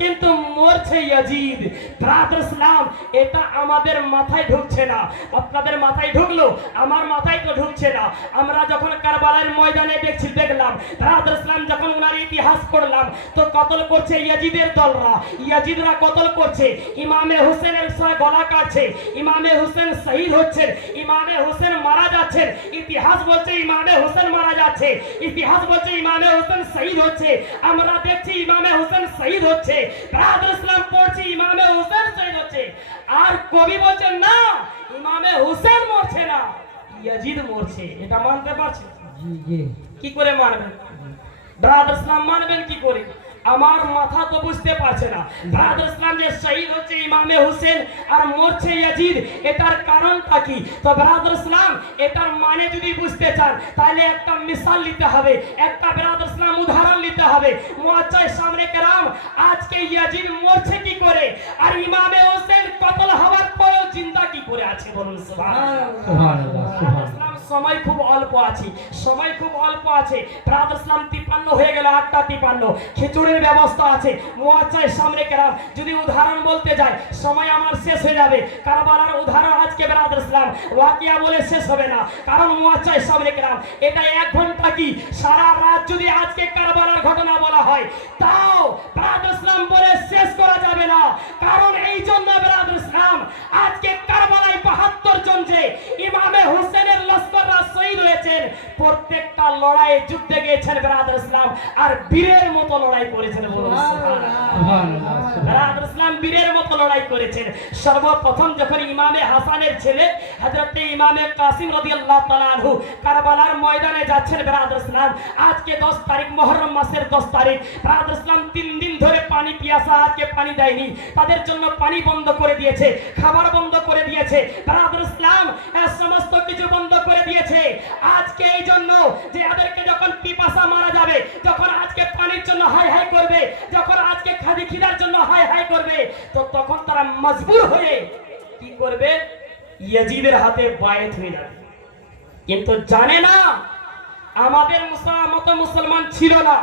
কিন্তু মরছে ইয়াজিদ। বিরাদর ইসলাম এটা আমাদের মাথায় ঢুকছে না, আপনাদের মাথায় ঢুকলো, আমার মাথায় তো ঢুকছে না। আমরা যখন কারবালার ময়দানে দেখলাম বিরাদর ইসলাম যখন উনার ইতিহাস পড়লাম তো কতল করছে ইয়াজিদের দলরা, ইয়াজিদরা কতল করছে, ইমামে হুসেনের গলা কাটছে, ইমামে হুসেন শহীদ হচ্ছেন, ইমামে হুসেন মারা যাচ্ছেন। ইতিহাস বলছে ইমামে হুসেন মারা যাচ্ছে, ইতিহাস বলছে ইমামে হুসেন শহীদ হচ্ছে, আমরা দেখছি ইমামে হুসেন শহীদ হচ্ছে। বিরাদর ইসলাম পড়ছি ইমামে হুসেন শহীদ হচ্ছে, আর কবি বলছেন না ইমামে হুসেন মরছে না, ইয়াজিদ মরছে। এটা মানতে পারছেন? জি জি। কি করে মানবেন? বিরাদর ইসলাম মানবেন কি করে? আমার মাথা তো বুঝতে পারছে না। বিরাদর ইসলাম যে শহীদ হচ্ছে ইমামে হুসেন আর মরছে ইয়াজিদ, এটার কারণটা কি? তো বিরাদর ইসলাম এটার মানে যদি বুঝতে চান তাহলে একটা মিসাল নিতে হবে, একটা বিরাদর ইসলাম উদাহরণ নিতে হবে। মুআজ্জাজ সামনে কেরাম আজকে ইয়াজিদ মরছে কি করে আর ইমামে হুসেন কতল হওয়ার পরেও জিন্দা কি করে আছে, বলুন সুবহানাল্লাহ সুবহানাল্লাহ সুবহানাল্লাহ। সময় খুব অল্প আছে, সময় খুব অল্প আছে। বিরাদর ইসলাম 53 হয়ে গেল, 8টা 53 খিচুড়ির ব্যবস্থা আছে। মুআজ্জাজ সামনে কেরাম যদি উদাহরণ বলতে যায় সময় আমার শেষ হয়ে যাবে। কারবালার উদাহরণ আজকে বিরাদর ইসলাম ওয়াকিয়া বলে শেষ হবে না, কারণ মুআজ্জাজ সামনে কেরাম এটা 1 ঘন্টা কি সারা রাত যদি আজকে কারবালার ঘটনা বলা হয় তাও বিরাদর ইসলাম বলে শেষ করা যাবে না। কারণ এই জন্য বিরাদর ইসলাম আজকে কারবালায় 72 জন যে ইমামে হুসেনের লস্কররা শহীদ হয়েছেন, প্রত্যেকটা লড়াইয়ে যুদ্ধে গিয়েছেন বিরাদর ইসলাম আর বীরের মতো লড়াই করেছেন, বলুন সুবহানাল্লাহ। বিরাদর ইসলাম বীরের মতো লড়াই করেছেন। সর্বপ্রথম যখন ইমামে হাসানের ছেলে হযরতে ইমামে কাসিম রাদিয়াল্লাহু তাআলা আনহু কারবালার ময়দানে যাচ্ছেন বিরাদর ইসলাম, আজকে 10 তারিখ মুহররম মাসের 10 তারিখ, বিরাদর ইসলাম 3 দিন ধরে পানি পিয়াসা, আজকে পানি দেয়নি, তাদের জন্য পানি বন্ধ করে দিয়েছে, খাবার বন্ধ করে দিয়েছে, বিরাদর ইসলাম সমস্ত কিছু বন্ধ করে দিয়েছে। আজকে এই জন্য যে এদেরকে যখন পিপাসা মারা যাবে, যখন আজকে পানির জন্য হাই হাই করবে, যখন আজকে খাদি খিদার জন্য হাই হাই করবে, তো তখন তারা মজবুর হয়ে কি করবে? ইয়াজিদের হাতে বায়াত হয়ে যাবে। কিন্তু জানে না আমাদের মুসলমান ছিল না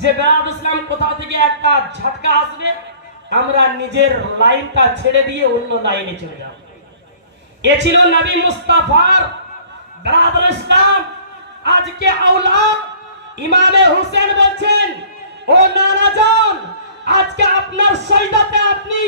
যে বিরাদর ইসলাম কোথা থেকে একটা ঝটকা আসবে আমরা নিজের লাইনটা ছেড়ে দিয়ে অন্য লাইনে চলে যাব। এ ছিল নবী মুস্তাফার ব্রাদার ইসলাম। আজকে আওলাদ ইমামে হুসেন বলছেন, ও নানা জান, আজকে আপনার সজদাতে আপনি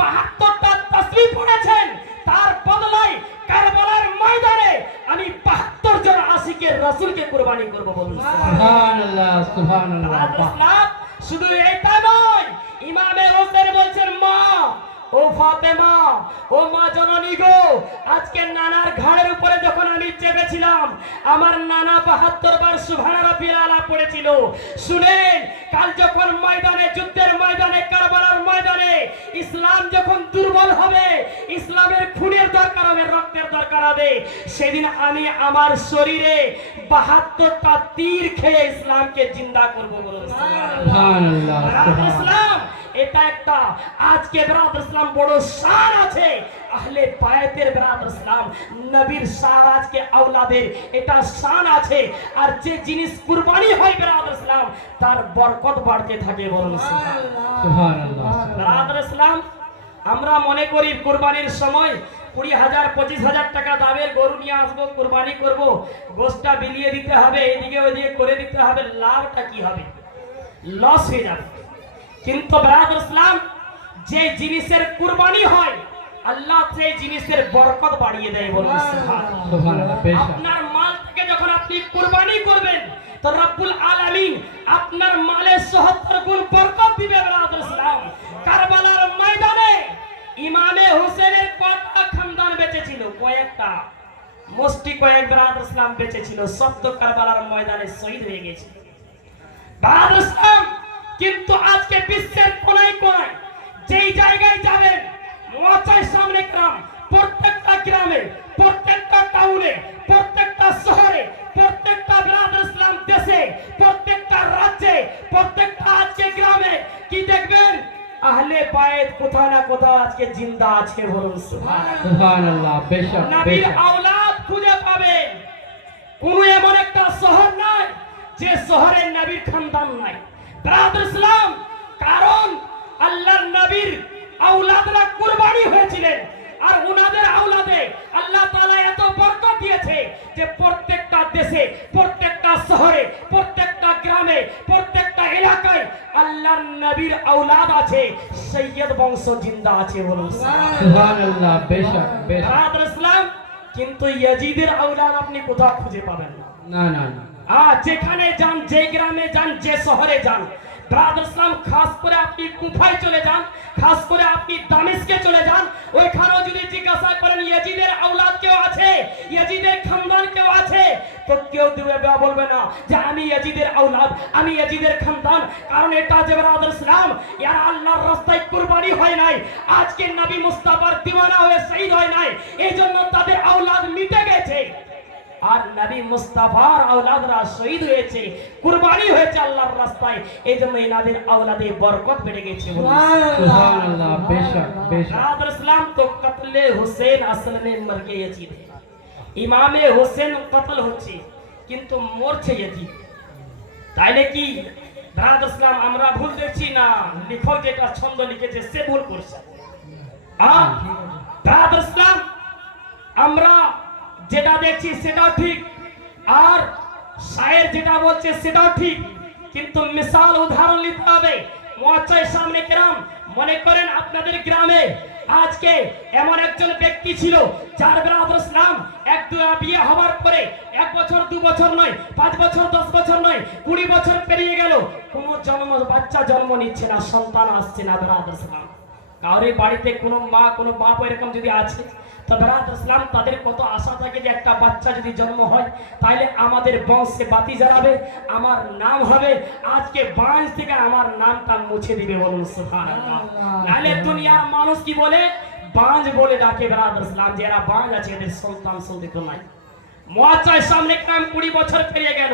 72টা তাসবিহ পড়েছেন, তার বদলায় কারবালার ময়দানে আমি 72 জন আশিকের রাসূলকে কুরবানি করব। বলুন সুবহানাল্লাহ, সুবহানাল্লাহ। ইসলাম শুধু এটা নয়, ইমামে হোসেন বলছেন, মা ও ফাতেমা, ও মা জননী গো, আজকে নানার ঘাড়ের উপরে যখন আমি চেপেছিলাম, আমার নানা 72 বার সুবহান রাব্বিল আলা পড়েছিল। শুনেন, কাল যখন ময়দানে, যুদ্ধের ময়দানে, কারবালার ময়দানে ইসলাম যখন দুর্বল হবে, ইসলামের খুনের দরকার হবে, রক্তের দরকার হবে, সেদিন আমি আমার শরীরে 72টা তীর খেয়ে ইসলামকে জিন্দা করব। বলুন সুবহানাল্লাহ, সুবহানাল্লাহ। ইসলাম এটা একটা, আজকে বেরাত ইসলাম বড় শান আছে, আহলে বায়াতের বেরাত ইসলাম, নবীর শান, আজকে আওলাদের এটা শান আছে। আর যে জিনিস কুরবানি হয় বেরাত ইসলাম, তার বরকত বাড়তে থাকে। বলুন সুবহানাল্লাহ। বেরাত ইসলাম, আমরা মনে করি কুরবানির সময় 20,000 25,000 টাকা দামের গরু নিয়ে আসবো, কুরবানি করব, গোশতটা বিলিয়ে দিতে হবে, এদিকে ওইদিকে করে দিতে হবে, লাভটা কি হবে? লস হয়ে যাবে। কিন্তু ব্রাদার ইসলাম, যে জিনিসের কুরবানি হয়, আল্লাহ সেই জিনিসের বরকত বাড়িয়ে দেয়। বলুন সুবহানাল্লাহ। আপনার মাল থেকে যখন আপনি কুরবানি করবেন, তো রব্বুল আলামিন আপনার মালে ৭০ গুণ বরকত দিবে। ব্রাদার ইসলাম, কারবালার ময়দানে ইমামে হোসেনের কটা খানদান বেঁচে ছিল? কয়েকটা, মুষ্টি কয়েক ব্রাদার ইসলাম বেঁচে ছিল, সব তো কারবালার ময়দানে শহীদ হয়ে গেছে। ব্রাদার ইসলাম, কিন্তু আজকে বিশ্বের কোনায় কোনায় যেই জায়গায় যাবেন, মোয়াচ্চার সামনে গ্রাম, প্রত্যেকটা গ্রামে, প্রত্যেকটা টাউনে, প্রত্যেকটা শহরে, প্রত্যেকটা ব্রাদার ইসলাম দেশে, প্রত্যেকটা রাজ্যে, প্রত্যেকটা আজকে গ্রামে কি দেখবেন? আহলে বায়াত কোথাও না কোথাও আজকে জিন্দা আছে। বলুন সুবহানাল্লাহ। বেশক, নবীর বেশক। আওলাদ খুঁজে পাবেন। কোন এমন একটা শহর নাই যে শহরে নবীর খানদান নাই। ব্রাদার ইসলাম, কারণ আল্লাহর নবীর আওলাদরা কুরবানি হয়েছিলেন, আর ওনাদের আওলাদে আল্লাহ তাআলা এত বরকত দিয়েছে যে প্রত্যেকটা দেশে, প্রত্যেকটা শহরে, প্রত্যেকটা গ্রামে, প্রত্যেকটা এলাকায় আল্লাহর নবীর আওলাদ আছে, সৈয়দ বংশ জিন্দা আছে। বলুন সুবহানাল্লাহ। বেশক, বেশক। ব্রাদার ইসলাম, কিন্তু ইয়াজিদের আওলাদ আপনি কোথাও খুঁজে পাবেন না। না, না, না। যেখানে যান, যে গ্রামে যান, যে শহরে যান, ব্রাদার ইসলাম, খাস করে আপনি কুফায় চলে যান, খাস করে আপনি দামেস্কে চলে যান, ওইখানেও যদি জিজ্ঞাসা করেন ইয়াজিদের আওলাদ কেউ আছে, ইয়াজিদের খানদান কেউ আছে, তো কেউ বলবে না যে আমি ইয়াজিদের আওলাদ, আমি ইয়াজিদের খানদান। কারণ এটা যে ব্রাদার ইসলাম, ইয়ার আল্লাহর রাস্তায় কুরবানি হয় নাই, আজকে নবী মুস্তাফার দিওয়ানা হয়ে শহীদ হয় নাই, এই জন্য তাদের আওলাদ মিটে গেছে। আর নবী মুস্তাফার আওলাদরা শহীদ হয়েছে, কুরবানি হয়েছে আল্লাহর রাস্তায়, এই জন্য এনাদের আওলাদে বরকত বেড়ে গেছে। সুবহানাল্লাহ। বেশক, বেশক। ব্রাদার ইসলাম, তো কতলে হুসেন আসল মে মর গে ইয়াজিদ, ইমামে হোসেন কতল হচ্ছে কিন্তু মরছে ইয়াজিদ। তাইলে কি ব্রাদার ইসলাম আমরা ভুল দেখছি না লেখক যেটা ছন্দ লিখেছে সে ভুল করছে? ব্রাদার ইসলাম, আমরা যেটা দেখছি সেটাও ঠিক, আর শায়ের যেটা বলছে সেটাও ঠিক, কিন্তু মিসাল উদাহরণ নিতে হবে। মোয়াচ্চার সামনে গ্রাম, মনে করেন আপনাদের গ্রামে আজকে এমন একজন ব্যক্তি ছিল যার ব্রাদার ইসলাম বিয়ে হবার পরে 1 বছর 2 বছর নয়, 5 বছর 10 বছর নয়, 20 বছর পেরিয়ে গেল, কোনো বাচ্চা জন্ম নিচ্ছে না, সন্তান আসছে না। ব্রাদার ইসলাম, কারোর বাড়িতে কোনো মা কোনো বাপ এরকম যদি আছে, তো ব্রাদার ইসলাম, তাদের কত আশা থাকে যে একটা বাচ্চা যদি জন্ম হয় তাহলে আমাদের বংশে বাতি জ্বালাবে, আমার নাম হবে, আজকে বাঁশ থেকে আমার নামটা মুছে দিবে। বলুন সুবহানাল্লাহ। নালে দুনিয়ার মানুষ কি বলে? বাঁশ বলে ডাকে। ব্রাদার ইসলাম, যারা বাঁশ আছে এদের সন্তান সন্ততি নাই। মুআজ্জাজ সামনে কাম 20 বছর পেরিয়ে গেল,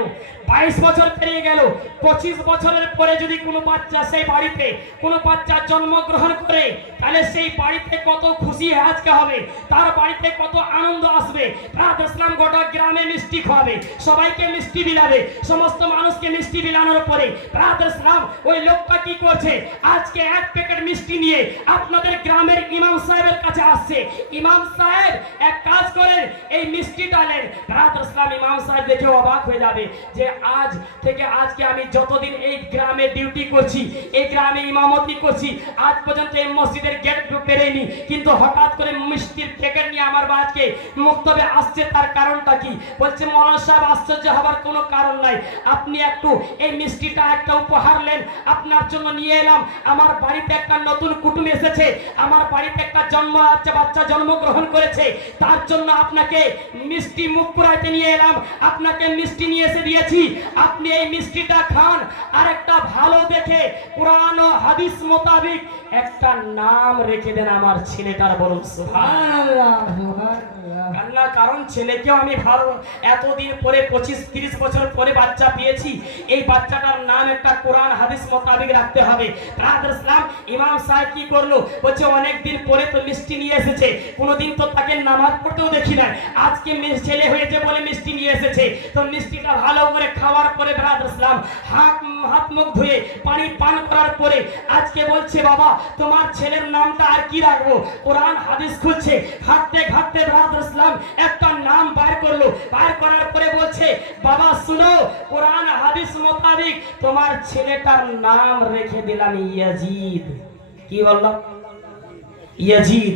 22 বছর পেরিয়ে গেল, 25 বছরের পরে যদি কোনো বাচ্চা সেই বাড়িতে কোনো বাচ্চা জন্মগ্রহণ করে, তাহলে সেই বাড়িতে কত খুশি আজকে হবে, তার বাড়িতে কত আনন্দ আসবে। রাত ইসলাম গোটা গ্রামে মিষ্টি খাওয়াবে, সবাইকে মিষ্টি বিলাবে, সমস্ত মানুষকে মিষ্টি বিলানোর পরে রাত ইসলাম ওই লোকটা কি করছে, আজকে এক প্যাকেট মিষ্টি নিয়ে আপনাদের গ্রামের ইমাম সাহেবের কাছে আসছে। ইমাম সাহেব এক কাজ করেন, এই মিষ্টি ডালেন। রাত ইসলাম ইমাম সাহেব দেখে অবাক হয়ে যাবে যে আজ থেকে আজকে আমি যতদিন এই গ্রামে ডিউটি করছি, এই গ্রামে ইমামতি করছি, আজ পর্যন্ত এই মসজিদের গেট পেরেনি, কিন্তু হঠাৎ করে মিষ্টির প্যাকেট নিয়ে আমার বাড়িতে মুক্তবে আসছে, তার কারণটা কি? বলছে মৌলানা সাহেব আশ্চর্য হবার কোনো কারণ নাই, আপনি একটু এই মিষ্টিটা একটা উপহার নেন, আপনার জন্য নিয়ে এলাম। আমার বাড়িতে একটা নতুন কুটুম এসেছে, আমার বাড়িতে একটা বাচ্চা জন্মগ্রহণ করেছে, তার জন্য আপনাকে মিষ্টি মুখ পুরাইতে নিয়ে এলাম, আপনাকে মিষ্টি নিয়ে এসে দিয়েছি, আপনি এই মিষ্টিটা খান। আর একটা ভালো দেখে কোরআন ও হাদিস মোতাবেক একটা নাম রেখে দেন আমার ছেলেটার, বলুন সুবহানাল্লাহ। কান্না কারণ ছেলেকেও আমি ভালো, এতদিন পরে 25-30 বছর পরে বাচ্চা পেয়েছি, এই বাচ্চাটার নাম একটা কোরআন হাদিস মোতাবেক রাখতে হবে। ব্রাদার ইসলাম ইমাম সাহেব কি করলো, বলছে অনেক দিন পরে তো মিষ্টি নিয়ে এসেছে, কোনোদিন তো তাকে নামাজ পড়তেও দেখি না, আজকে ছেলে হয়েছে বলে মিষ্টি নিয়ে এসেছে, তো মিষ্টিটা ভালো করে খাওয়ার পরে ব্রাদার ইসলাম হাত মুখ ধুয়ে পানি পান করার পরে আজকে বলছে বাবা তোমার ছেলের নামটা আর কি রাখবো। কোরআন হাদিস খুঁজছে, ঘাটতে ঘাটতে ব্রাদার ইসলাম একটা নাম বাইর করলো, বাইর করার পরে বলছে বাবা শুনো, কোরআন হাদিস মোতাবেক তোমার ছেলেটার নাম রেখে দিলাম ইয়াজিদ। কি বললাম? ইয়াজিদ।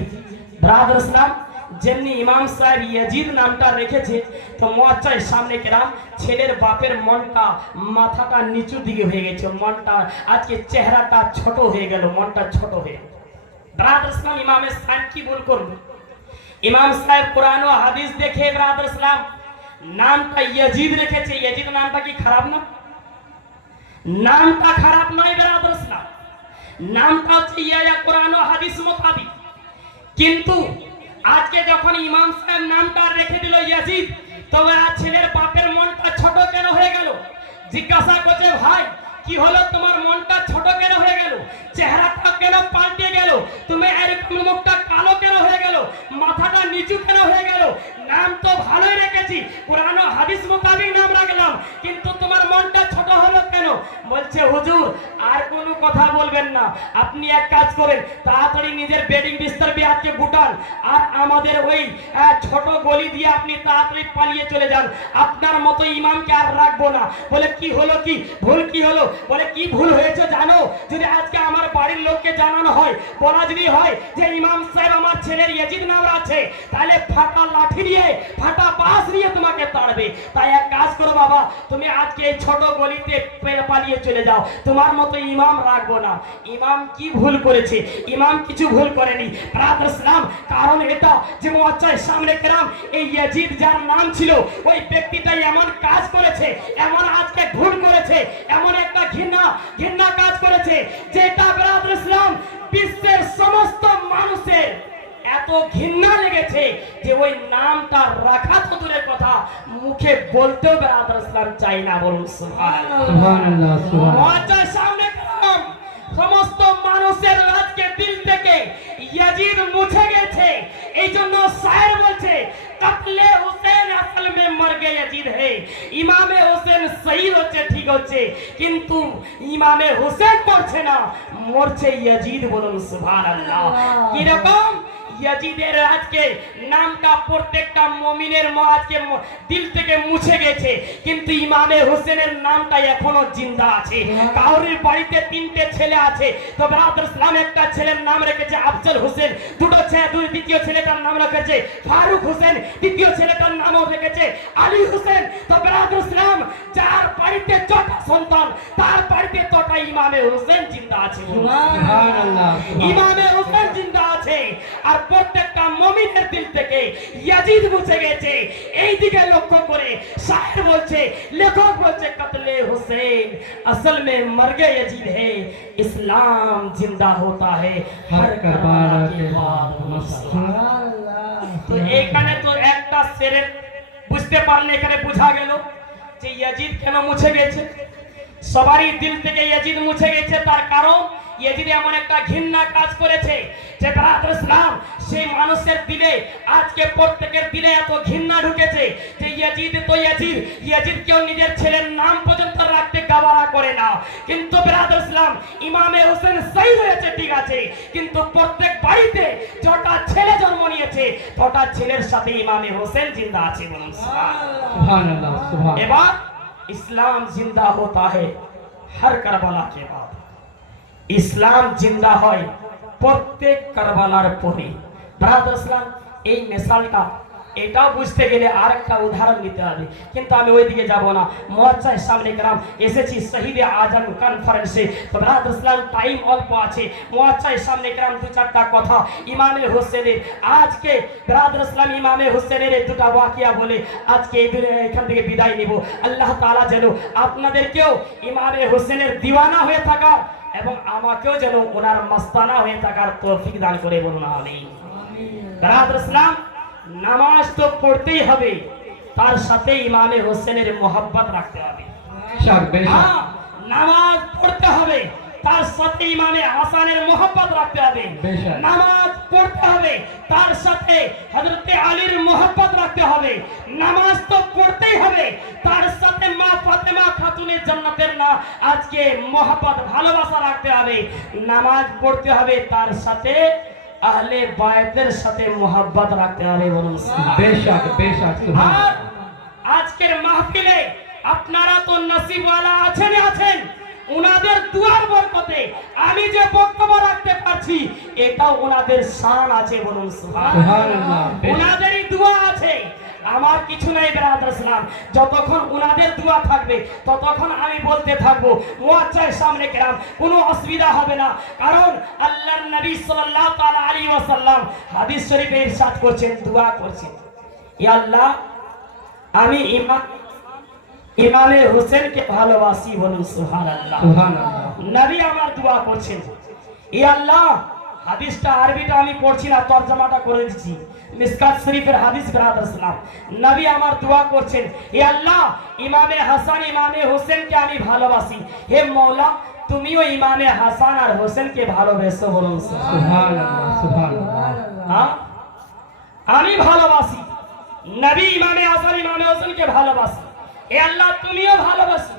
ব্রাদার ইসলাম যেমনি ইমাম সাহেব ইয়াজিদ নামটা রেখেছে, তো মুআজ্জাজ সামনে কেরাম ছেলের বাপের মনটা, মাথাটা নিচু দিকে হয়ে গেছে, মনটা আজকে চেহারাটা ছোট হয়ে গেল, মনটা ছোট হয়ে। ব্রাদার ইসলাম ইমামের সাহেব কি ভুল করলো? ইমাম সাহেব কোরআন ও হাদিস দেখে ব্রাদার ইসলাম নামটা ইয়াজিদ রেখেছে। ইয়াজিদ নামটা কি খারাপ না? নামটা খারাপ নয় ব্রাদার ইসলাম, নামটা হচ্ছে ইয়া কোরআন ও হাদিস মোতাবেক। কিন্তু আজকে যখন ইমাম সাহেব নামটা রেখে দিল ইয়াজিদ, তবে আর ছেলের বাপের মনটা ছোট কেন হয়ে গেল? জিজ্ঞাসা করছে ভাই কি হলো, তোমার মনটা ছোট কেন হয়ে গেল, চেহারাটা কেন পাল্টে গেল, তুমি এরকম মুখটা কালো কেন হয়ে গেল, মাথাটা নিচু কেন হয়ে গেল? নাম তো ভালোই রেখেছি, কোরআন ও হাদিস মোতাবেক নাম রাখলাম, কিন্তু তোমার মনটা ছোট হলো কেন? বলছে হুজুর আর কোনো কথা বলবেন না, আপনি এক কাজ করেন, তাড়াতাড়ি নিজের বেডিং বিস্তার বিহাতকে গুটান, আর আমাদের ওই ছোট গলি দিয়ে আপনি তাড়াতাড়ি পালিয়ে চলে যান, আপনার মতো ইমামকে আর রাখবো না। বলে কি হলো, কি ভুল কি হলো? বলে কি ভুল হয়েছে জানো, যদি আজকে আমার বাড়ির লোককে জানানো হয়, বলা যদি হয় যে ইমাম সাহেব আমার ছেলের ইয়াজিদ নাম আছে, তাহলে ফাটা লাঠি নিয়ে, ফাটা বাঁশ নিয়ে তোমাকে তাড়বে। তাই এক কাজ করো বাবা, তুমি আজকে এই ছোট গলিতে পালিয়ে চলে যাও, তোমার মতো ইমাম রাখবো না। ইমাম কি ভুল করেছে? ইমাম কিছু ভুল করেনি ব্রাদার ইসলাম, কারণ এটা যে মুআজ্জাজ সামনে কেরাম এই ইয়াজিদ যার নাম ছিল, ওই ব্যক্তিটাই এমন কাজ করেছে, এমন আজকে ভুল করেছে, এমন একটা ঘৃণা কাজ করেছে, যেটা ব্রাদার ইসলাম বিশ্বের সমস্ত মানুষের এত ঘৃণা লেগেছে যে ওই নামটা রাখা তো দূরের কথা, মুখে বলতেও ব্রাদার ইসলাম চাই না, বলুন সুবহানাল্লাহ। মুআজ্জাজ সামনে কেরাম সমস্ত মানুষের আজকে দিল থেকে ইয়াজিদ মুছে গেছে। এই জন্য শায়ের বলছে কাতলে হুসেন আসল মে মর গে ইয়াজিদ হে, ইমামে হোসেন শহীদ হচ্ছে ঠিক হচ্ছে, কিন্তু ইমামে হোসেন মরছে না, মরছে ইয়াজিদ, বলুন সুবহানাল্লাহ। কি রকম ইয়াজিদের আজকে নামটা প্রত্যেকটা মুমিনের আজকে দিল থেকে মুছে গেছে, কিন্তু ইমামে হোসেনের নামটা এখনো জিন্দা আছে। কাউরির বাড়িতে 3টে ছেলে আছে, তো ব্রাদার ইসলাম একটা ছেলের নাম রেখেছে আফজল হোসেন, দ্বিতীয় ছেলেটার নাম রেখেছে ফারুক হোসেন, তৃতীয় ছেলেটার নামও রেখেছে আলী হোসেন। তো ব্রাদার ইসলাম যার বাড়িতে 6টা সন্তান, তার বাড়িতে 6টা ইমামে হোসেন জিন্দা আছে, সুবহানাল্লাহ। ইমামে হোসেন জিন্দা আছে, আর প্রত্যেকটা মুমিনের দিল থেকে ইয়াজিদ মুছে গেছে। এই দিকে লক্ষ্য করে শায়ের বলছে, লেখক বলছে কতলে হুসেন আসল में मर गए यजीद है, इस्लाम जिंदा होता है हर करबला के बाद। তো এইখানে তো একটা শেরের বুঝতে পারলে এখানে বোঝা গেল যে ইয়াজিদ কেন মুছে গেছে। সবারই দিল থেকে ইয়াজিদ মুছে গেছে, তার কারণ ইয়াজিদ এমন একটা ঘৃণা কাজ করেছে যে ব্রাদার ইসলাম সেই মানুষের দিলে আজকে প্রত্যেকের দিলে এত ঘৃণা ঢুকেছে যে ইয়াজিদ তো ইয়াজিদ, ইয়াজিদ কেউ নিজের ছেলের নাম পর্যন্ত রাখতে গাওয়ারা করে না। কিন্তু ব্রাদার ইসলাম ইমামে হোসেন শহীদ হয়েছে ঠিক আছে, কিন্তু প্রত্যেক বাড়িতে যটা ছেলে জন্ম নিয়েছে তটা ছেলের সাথে ইমামে হোসেন জিন্দা আছে। বলুন সুবহানাল্লাহ, সুবহান। এবার इस्लाम जिंदा होता है हर करबला के बाद, इस्लाम जिंदा হয় প্রত্যেক কারবালার পরে। ব্রাদার ইসলাম এই মিসালটা এটাও বুঝতে গেলে আরেকটা উদাহরণ নিতে হবে, কিন্তু আমি ওইদিকে যাব না। মুআজ্জাজ সামনে کرام এসেছি শহীদে আজম কনফারেন্সে, তো ব্রাদার ইসলাম টাইম অল্প আছে। মুআজ্জাজ সামনে کرام দু চারটা কথা ইমামে হোসেনের, আজকে ব্রাদার ইসলাম ইমামে হোসেনের দুটো ওয়াকিয়া বলে আজকে এখান থেকে বিদায় নিব। আল্লাহ তাআলা যেন আপনাদেরকেও ইমামে হোসেনের দিওয়ানা হয়ে থাকার এবং আমাকেও যেন ওনার মস্তানা হয়ে থাকার তৌফিক দান করে। বলুন আমিন। ব্রাদার ইসলাম নামাজ তো পড়তেই হবে, তার সাথে ইমামে হোসেনের মোহাব্বত রাখতে হবে। হ্যাঁ, নামাজ পড়তে হবে, তার সাথে ইমামে হাসানের মোহাব্বত রাখতে হবে। নামাজ পড়তে হবে, তার সাথে হযরতে আলীর মোহাব্বত রাখতে হবে। নামাজ তো পড়তেই হবে, তার সাথে মা ফাতেমা খাতুনের জান্নাতের না আজকে মোহাব্বত ভালোবাসা রাখতে হবে। নামাজ পড়তে হবে, তার সাথে আহলে বায়তের সাথে মোহাব্বত রাখতে হবে। বলুন বেশক, বেশক, সুবহান। আজকের মাহফিলে আপনারা তো নসিবওয়ালা আছেন, উনাদের দুয়ার বরকতে আমি যে বক্তব্য রাখতে পারছি এটাও উনাদের শান আছে। বলুন সুবহানাল্লাহ। উনাদেরই দোয়া আছে, আমার কিছু নাই। ব্রাদার ইসলাম যতক্ষণ উনাদের দোয়া থাকবে ততক্ষণ আমি বলতে থাকবো। মুআজ্জাজ সামনে کرام কোনো অসুবিধা হবে না, কারণ আল্লাহর নবী সাল্লাল্লাহু তাআলা আলাইহি ওয়াসাল্লাম হাদিস শরীফে ইরশাদ করছেন, দোয়া করছেন, ইয়া আল্লাহ আমি ইমামে হোসেনকে ভালোবাসি। বলুন সুবহানাল্লাহ, সুবহানাল্লাহ। নবী আমার দোয়া করছেন, ইয়া আল্লাহ, হাদিসটা আরবিটা আমি পড়ছি না, তরজমাটা করে দিচ্ছি, মিসকাত শরীফের হাদিস। ব্রাদার ইসলাম নবী আমার দোয়া করছেন, হে আল্লাহ ইমামে হাসান ইমামে হোসেনকে আমি ভালোবাসি, হে মওলা তুমিও ইমামে হাসান আর হোসেনকে ভালোবাসো। বলুন সুবহানাল্লাহ, সুবহানাল্লাহ। হ্যাঁ, আমি ভালোবাসি, নবী ইমামে হাসান ইমামে হোসেনকে ভালোবাসি, হে আল্লাহ তুমিও ভালোবাসো।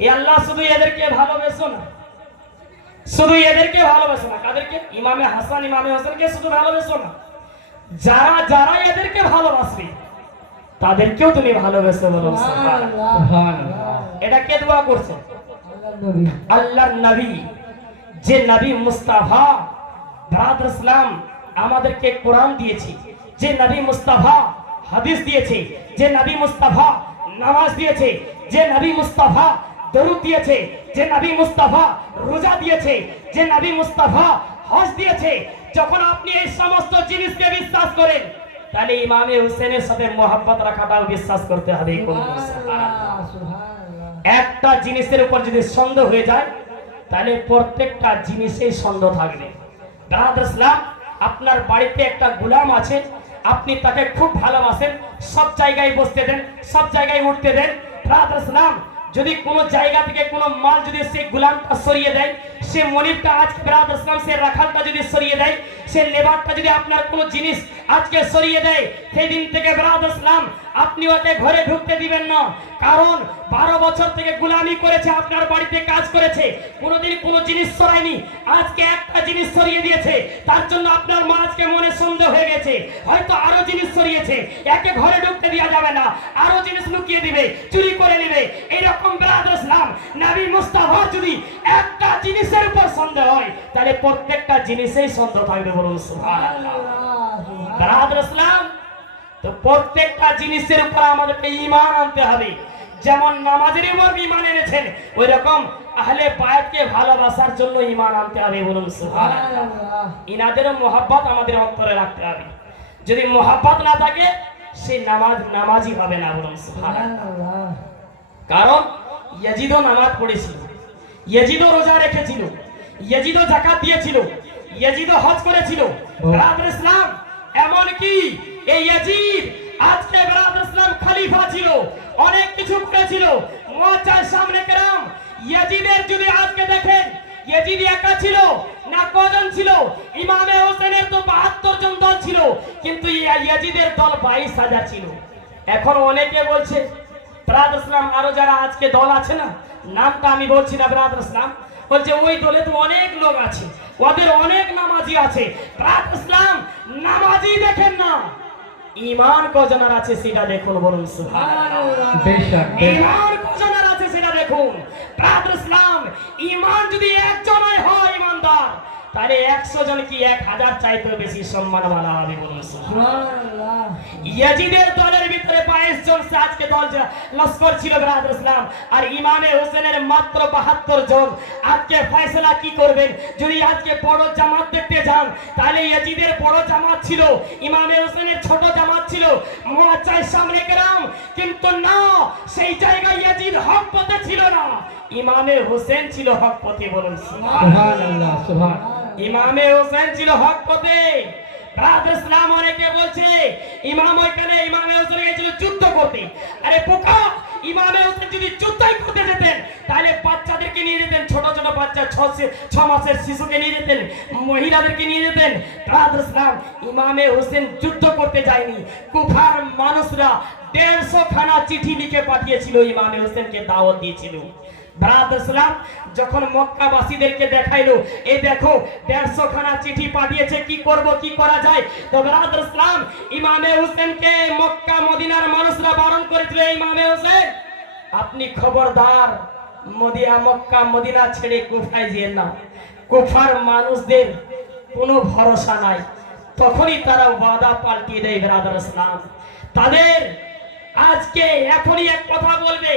হে আল্লাহ শুধু এদেরকে ভালোবাসো না, শুধু এদেরকে ভালোবাসো না, কাদেরকে? ইমামে হাসান ইমামে হোসেনকে শুধু ভালোবাসো না, যারা যারা এদেরকে ভালোবাসবে তাদেরকেও তুমি ভালোবাসো। বলো সুবহানাল্লাহ। এটা কে দোয়া করছে? আল্লাহর নবী, যে নবী মুস্তাফা। ব্রাদার ইসলাম আমাদেরকে কোরআন দিয়েছে, যে নবী মুস্তাফা হাদিস দিয়েছে, যে নবী মুস্তাফা নামাজ দিয়েছে, যে নবী মুস্তাফা দরুদ দিয়েছে, যে নবী মুস্তাফা রোজা দিয়েছে, যে নবী মুস্তাফা হজ দিয়েছে। যখন আপনি এই সমস্ত জিনিসকে বিশ্বাস করেন তাহলে ইমামে হোসেনের সাথে মোহাব্বত রাখাটাও বিশ্বাস করতে হবে। একটা জিনিসের উপর যদি সন্দেহ হয়ে যায় তাহলে প্রত্যেকটা জিনিসেই সন্দেহ থাকবে। ব্রাদার ইসলাম আপনার বাড়িতে একটা গোলাম আছে, আপনি তাকে খুব ভালোবাসেন, সব জায়গায় বসতে দেন, সব জায়গায় উঠতে দেন। ব্রাদার ইসলাম যদি কোনো জায়গা থেকে কোনো মাল যদি সেই গোলামটা সরিয়ে দেয়, সে মনিবটা আজকে ব্রাদার ইসলাম সে রাখালটা যদি সরিয়ে দেয়, সে লেবারটা যদি আপনার কোনো জিনিস আজকে সরিয়ে দেয়, সেই দিন থেকে ব্রাদার ইসলাম আপনি ওকে ঘরে ঢুকতে দিবেন না। কারণ 12 বছর থেকে গোলামি করেছে, আপনার বাড়িতে কাজ করেছে, কোনোদিন কোনো জিনিস সরায়নি, আজকে একটা জিনিস সরিয়ে দিয়েছে, তার জন্য আপনার মা আজকে মনে সন্দেহ হয়ে গেছে, হয়তো আরো জিনিস সরিয়েছে, একে ঘরে ঢুকতে দেওয়া যাবে না, আরো জিনিস লুকিয়ে দিবে, চুরি করে নেবে। এইরকম ব্রাদার ইসলাম নবী মুস্তাফার যদি একটা জিনিসের উপর সন্দেহ হয় তাহলে প্রত্যেকটা জিনিসেই সন্দেহ থাকবে। বলুন সুবহানাল্লাহ। ব্রাদার ইসলাম তো প্রত্যেকটা জিনিসের উপর আমাদেরকে ঈমান আনতে হবে। যেমন নামাজের উপর ঈমান এনেছেন, ওই রকম আহলে বায়াতকে ভালোবাসার জন্য ঈমান আনতে হবে। বলুন সুবহানাল্লাহ। ইনাদেরও মোহাব্বত আমাদের অন্তরে রাখতে হবে। যদি মোহাব্বত না থাকে সেই নামাজই হবে না। বলুন সুবহানাল্লাহ। কারণ ইয়াজিদও নামাজ পড়েছিল, ইয়াজিদও রোজা রেখেছিল, ইয়াজিদও যাকাত দিয়েছিল, ইয়াজিদও হজ করেছিল। ব্রাদার ইসলাম এমন কি এই ইয়াজিদ আজকে বেরাদর ইসলাম খলিফা ছিল, অনেক কিছু করেছিল। মুআজ্জাজ সামনে কেরাম, ইয়াজিদের যদি আজকে দেখেন, ইয়াজিদ একা ছিল না কজন ছিল? ইমামে হোসেনের তো 72 জন দল ছিল, কিন্তু ইয়াজিদের দল 22,000 ছিল। এখন অনেকে বলছে বেরাদর ইসলাম আরো যারা আজকে দল আছে না, নামটা আমি বলছি না, বেরাদর ইসলাম বলছে ওই দলে তো অনেক লোক আছে, ওদের অনেক নামাজি আছে। বেরাদর ইসলাম নামাজি দেখেন না, ঈমান কজনের আছে সেটা দেখুন, বলুন সুবহানাল্লাহ। বেশক ঈমান কজনের আছে সেটা দেখুন। বেরাদর ইসলাম ঈমান যদি একজনই হয় ইমানদার, তাহলে 100 জন কি 1000 চাইতে বেশি সম্মান মানা হবে, বলুন সুবহানাল্লাহ। ইয়াজিদের দলের ভিতরে 22 জন সে আজকে দল লস্কর ছিল বেরাদর ইসলাম, আর ইমামে হোসেনের মাত্র 72 জন। আজকে ফয়সালা কি করবেন? যদি আজকে বড় জামাত দেখতে যান, তাহলে ইয়াজিদের বড় জামাত ছিল, ইমামে হোসেনের ছোট জামাত ছিল, মুআজ্জাজ সামনে কেরাম, কিন্তু না, সেই জায়গায় ইয়াজিদ হক পথে ছিল না, ইমামে হোসেন ছিল হক পথে, বলুন সুবহানাল্লাহ সুবহানাল্লাহ। ইমামে হোসেন ছিল হক পথে। বেরাদর ইসলাম অনেকে বলছে ইমাম ওইখানে ইমামে হোসেন গিয়েছিল যুদ্ধ করতে। আরে বোকা, ইমামে হোসেন যদি যুদ্ধই করতে যেতেন, তাহলে বাচ্চাদেরকে নিয়ে যেতেন, ছোট ছোট বাচ্চা, 6 মাসের শিশুকে নিয়ে যেতেন, মহিলাদেরকে নিয়ে যেতেন। বেরাদর ইসলাম ইমামে হোসেন যুদ্ধ করতে যায়নি, কুফার মানুষরা 150 খানা চিঠি লিখে পাঠিয়েছিল, ইমামে হোসেনকে দাওয়াত দিয়েছিল। বেরাদর ইসলাম যখন মক্কাবাসীদেরকে দেখাইলো, এই দেখো 150 খানা চিঠি পাঠিয়েছে, কি করব, কি করা যায়? তো বেরাদর ইসলাম ইমামে হোসেনকে মক্কা মদিনার মানুষরা বারণ করেছিল, ইমামে হোসেন আপনি খবরদার মক্কা মদিনা ছেড়ে কুফায় যেন না, কুফার মানুষদের কোনো ভরসা নাই। তখনই তারা ওয়াদা পাল্টিয়ে দেয় বেরাদর ইসলাম, তাদের আজকে এখনই এক কথা বলবে,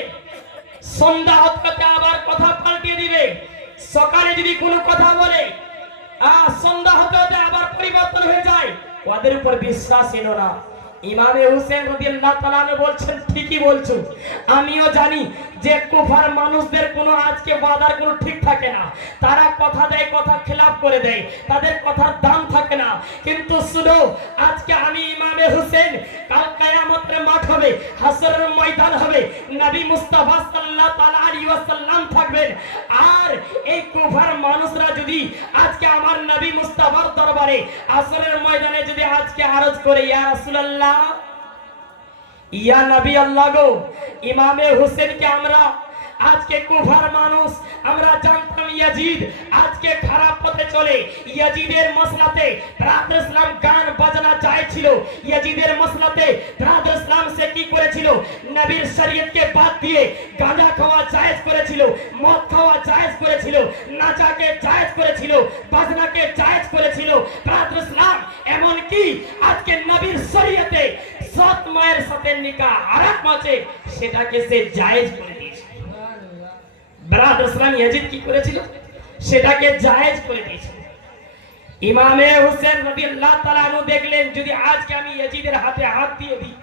সন্ধ্যা হতে আবার কথা পাল্টিয়ে দিবে। সকালে যদি কোনো কথা বলে, সন্ধ্যা হতে হতে আবার পরিবর্তন হয়ে যায়, ওদের উপর বিশ্বাস এলো না। ইমামে হোসেন রাদিয়াল্লাহু তাআলা বলছেন, ঠিকই বলছো, আমিও জানি যে কুফার মানুষদের কোনো আজকে ওয়াদার কোনো ঠিক থাকে না, তারা কথা দেয়, কথা খেলাফ করে দেয়, তাদের কথার দাম থাকে না। কিন্তু শুনো, আজকে আমি ইমামে হোসেন, কাল কিয়ামতের মাঠ হবে, হাসরের ময়দান হবে, নবী মুস্তাফা সাল্লাল্লাহু আলাইহি ওয়াসাল্লাম থাকবেন, আর এই কুফার মানুষরা যদি আজকে আমার নবী মুস্তাফার দরবারে হাসরের ময়দানে যদি আজকে আরজ করে, ইয়া রাসূলুল্লাহ, ইয়া নবী আল্লাহ গো, ইমামে হোসেনকে আমরা আজকে কুফার মানুষ, আমরা জানতাম ইয়াজিদ আজকে খারাপ পথে চলে, ইয়াজিদের মসলাতে বেরাদর ইসলাম গান বাজনা চাইছিল, ইয়াজিদের মসলাতে বেরাদর ইসলাম সে কি করেছিল? নবীর শরীয়তকে বাদ দিয়ে গাঁজা খাওয়া জায়েজ করেছিল, মদ খাওয়া জায়েজ করেছিল, নাচাকে জায়েজ করেছিল, বাজনাকে জায়েজ করেছিল বেরাদর ইসলাম। এমন কি আজকে নবীর শরীয়তে সৎ মায়ের সাথে নিকাহ আরাক মাঝে সেটাকে সে জায়েজ করে দিয়েছে। বেরাদর ইসলাম ইয়াজিদ কি করেছিল? সেটাকে জায়েজ করে দিয়েছিল। ইমামে হোসেন রাদিয়াল্লাহু তাআলা আনহু দেখলেন, যদি আজকে আমি ইয়াজিদের হাতে হাত দিয়ে দিই,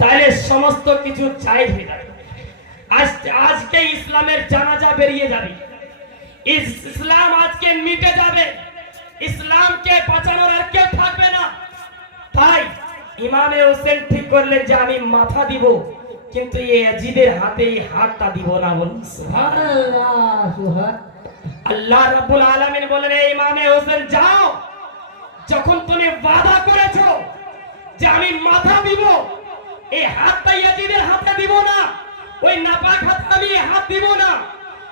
তাহলে সমস্ত কিছু জায়েজ হয়ে যাবে, আজকে ইসলামের জানাজা বেরিয়ে যাবে, ইসলাম আজকে মিটে যাবে, ইসলামকে বাঁচানোর আর কেউ থাকবে না। তাই ইমামে হোসেন ঠিক করলেন যে আমি মাথা দিব, কিন্তু ইয়াজিদের হাতে এই হাতটা দিব না, বলুন সুবহানাল্লাহ সুবহানাল্লাহ। আল্লাহ রাব্বুল আলামিন বলেন, এই ইমামে হোসেন যাও, যখন তুমি ওয়াদা করেছো যে আমি মাথা দিব, এই হাতটা ইয়াজিদের হাতে দিব না, ওই নাপাক হাতে আমি হাত দিব না,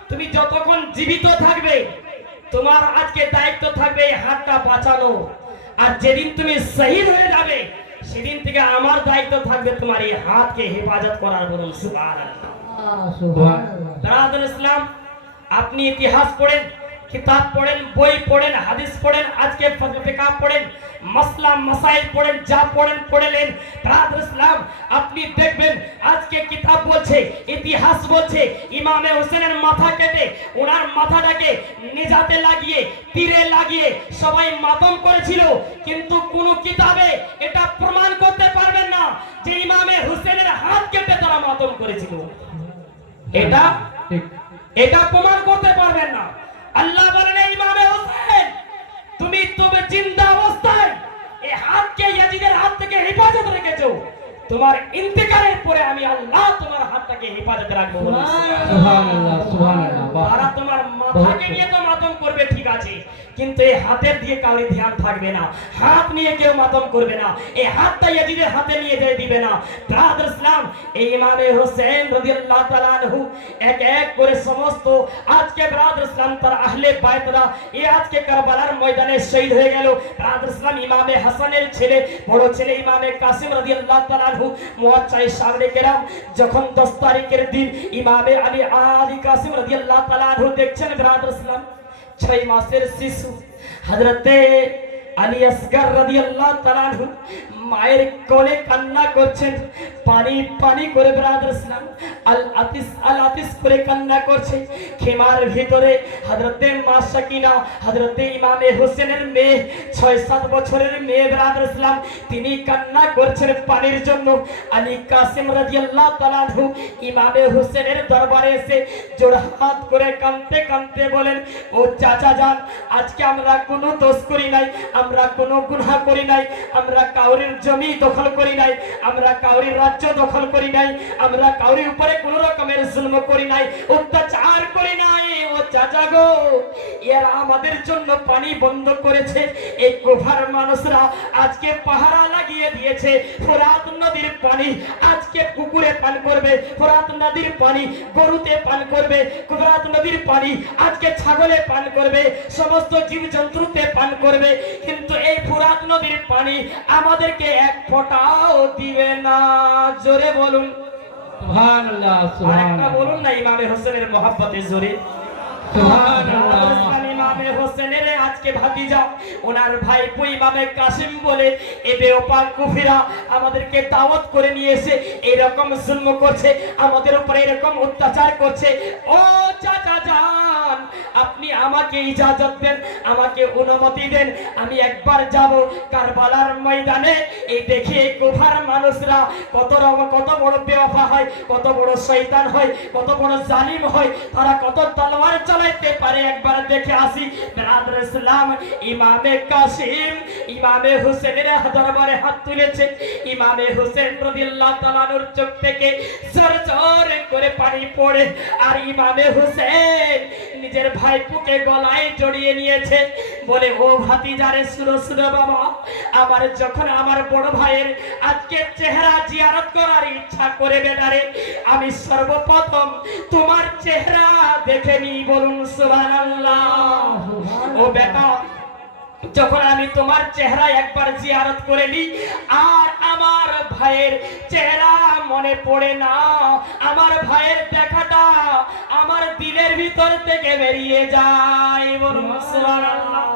তুমি যতক্ষণ জীবিত থাকবে তোমার আজকে দায়িত্ব থাকবে এই হাতটা বাঁচানো, আর যেদিন তুমি শহীদ হয়ে যাবে সেদিন থেকে আমার দায়িত্ব থাকবে তোমার এই হাতকে হেফাজত করার, বলুন সুবহানাল্লাহ সুবহানাল্লাহ। বেরাদর ইসলাম, আপনি ইতিহাস পড়েন, কিতাব পড়েন, বই পড়েন, হাদিস পড়েন, আজকে ফিকহ পড়েন, মাসলা মাসাইল পড়েন, যা পড়েন পড়লেন। বেরাদর ইসলাম, আপনি দেখবেন আজকে কিতাব বলছে, ইতিহাস বলছে, ইমামে হোসেনের মাথা কেটে ওনার মাথাটাকে নিজাতে লাগিয়ে, তীরে লাগিয়ে সবাই মাতম করেছিল, কিন্তু কোন কিতাবে এটা প্রমাণ করতে পারবেন না যে ইমামে হোসেনের হাত কেটে তারা মাতম করেছিল, এটা প্রমাণ করতে পারবেন না। আল্লাহ বলেন, ইমামে হোসেন তুমি জিন্দা অবস্থায় এই হাতকে ইয়াজিদের হাত থেকে হেফাজত রেখেছো, তোমার ইন্তেকালের পরে আমি আল্লাহ তোমার হাতটাকে হেফাজত রাখবো। সুবহানাল্লাহ সুবহানাল্লাহ। তারা তোমার মাথাকে নিয়ে তো মাতম করবে ঠিক আছে, কিন্তু এই হাতের দিকে কাউরি ধ্যান থাকবে না, হাত নিয়ে কেউ মাতম করবে না, এই হাতটা ইয়াজিদের হাতে নিয়ে যেতে দিবে না। ব্রাদার ইসলাম, এই ইমামে হোসেন রাদিয়াল্লাহু তাআলা আনহু এক এক করে সমস্ত আজকে ব্রাদার ইসলাম তার আহলে বাইতরা এই আজকে কারবালার ময়দানে শহীদ হয়ে গেল। ব্রাদার ইসলাম, ইমামে হাসানের ছেলে, বড় ছেলে ইমামে কাসিম রাদিয়াল্লাহু তাআলা আনহু মুআচ্চায়ে সামনে কেরাম যখন 10 তারিখের দিন ইমামে আলী কাসিম রাদিয়াল্লাহু তাআলা আনহু দেখছেন ব্রাদার ইসলাম 6 মাসের শিশু হযরতে আলী আসগর রাদিয়াল্লাহু তাআলা আনহু মায়ের কোলে কান্না করছেন, পানি পানি করে ব্রাদার ইসলাম আল আতিস করে কান্না করছে। খেমার ভিতরে হযরতে মা সাকিনা, হযরতে ইমামে হোসেনের মেয়ে 6-7 বছরের মেয়ে ব্রাদার ইসলাম, তিনি কান্না করছেন পানির জন্য। আলী কাসিম রাদিয়াল্লাহু তাআলা আনহু ইমামে হোসেনের দরবারে এসে জোড়হাত করে কাঁদতে কাঁদতে বলেন, ও চাচা যান, আজকে আমরা কোনো দোষ করি নাই, আমরা কোনো গুনাহ করি নাই, আমরা কাউরির জমি দখল করি নাই, আমরা কাউরির রাজ্য দখল করি নাই, আমরা কাউরির উপরে কোন রকমের জুলম করি নাই, অত্যাচার করি নাই। ও চাচা গো, এরা আমাদের জন্য পানি বন্ধ করেছে, এই কুফার মানুষরা আজকে পাহারা লাগিয়ে দিয়েছে। ফোরাত নদীর পানি আজকে কুকুরে পান করবে, ফোরাত নদীর পানি গরুতে পান করবে, ফোরাত নদীর পানি আজকে ছাগলে পান করবে, সমস্ত জীবজন্তুতে পান করবে, কিন্তু এই ফোরাত নদীর পানি আমাদেরকে এক ফোঁটাও দিবে না। জোরে বলুন সুবহানাল্লাহ আরেকটা সুবহানাল্লাহ। বলুন না ইমামে হোসেনের মহব্বতে জোরে সুবহানাল্লাহ। ইমামে হোসেনের আজকে ভাতিজা ওনার ভাইপো ইমামে কাসিম বলে এ বেওপা কুফিরা আমাদেরকে দাওয়াত করে নিয়ে এসে এরকম জুলম করছে, আমাদের উপরে এরকম অত্যাচার করছে। ও চাচা যান, আপনি আমাকে ইজাজত দেন, আমাকে অনুমতি দেন, আমি একবার যাব কারবালার ময়দানে। এই দেখে কুফার মানুষরা কত বড় বেওফা হয়, কত বড় শয়তান হয়, কত বড় জালিম হয়, তারা কত তলোয়ার চালাইতে পারে, একবার দেখে আসি। ব্রাদার ইসলাম, ইমামে কাসিম ইমামে হোসেনের দরবারে হাত তুলেছে। ইমামে হোসেন রাদিয়াল্লাহু তাআলা আনহুর চোখ থেকে ঝরঝর করে পানি পড়ে, আর ইমামে হোসেন নিজের ভাইপোকে গলায় জড়িয়ে নিয়েছে, বলে, ও ভাতিজারে শুনো শুনো বাবা, আমার যখন আমার বড় ভাইয়ের আজকে চেহারা জিয়ারত করার ইচ্ছা করে বেটারে, আমি সর্বপ্রথম তোমার চেহারা দেখে নি। বলুন সুবহানাল্লাহ। ও বেটা, যখন আমি তোমার চেহারা একবার জিয়ারত করে নি, আর আমার ভাইয়ের চেহারা মনে পড়ে না, আমার ভাইয়ের দেখাটা আমার দিলের ভিতর থেকে বেরিয়ে যায়। বলুন সুবহানাল্লাহ।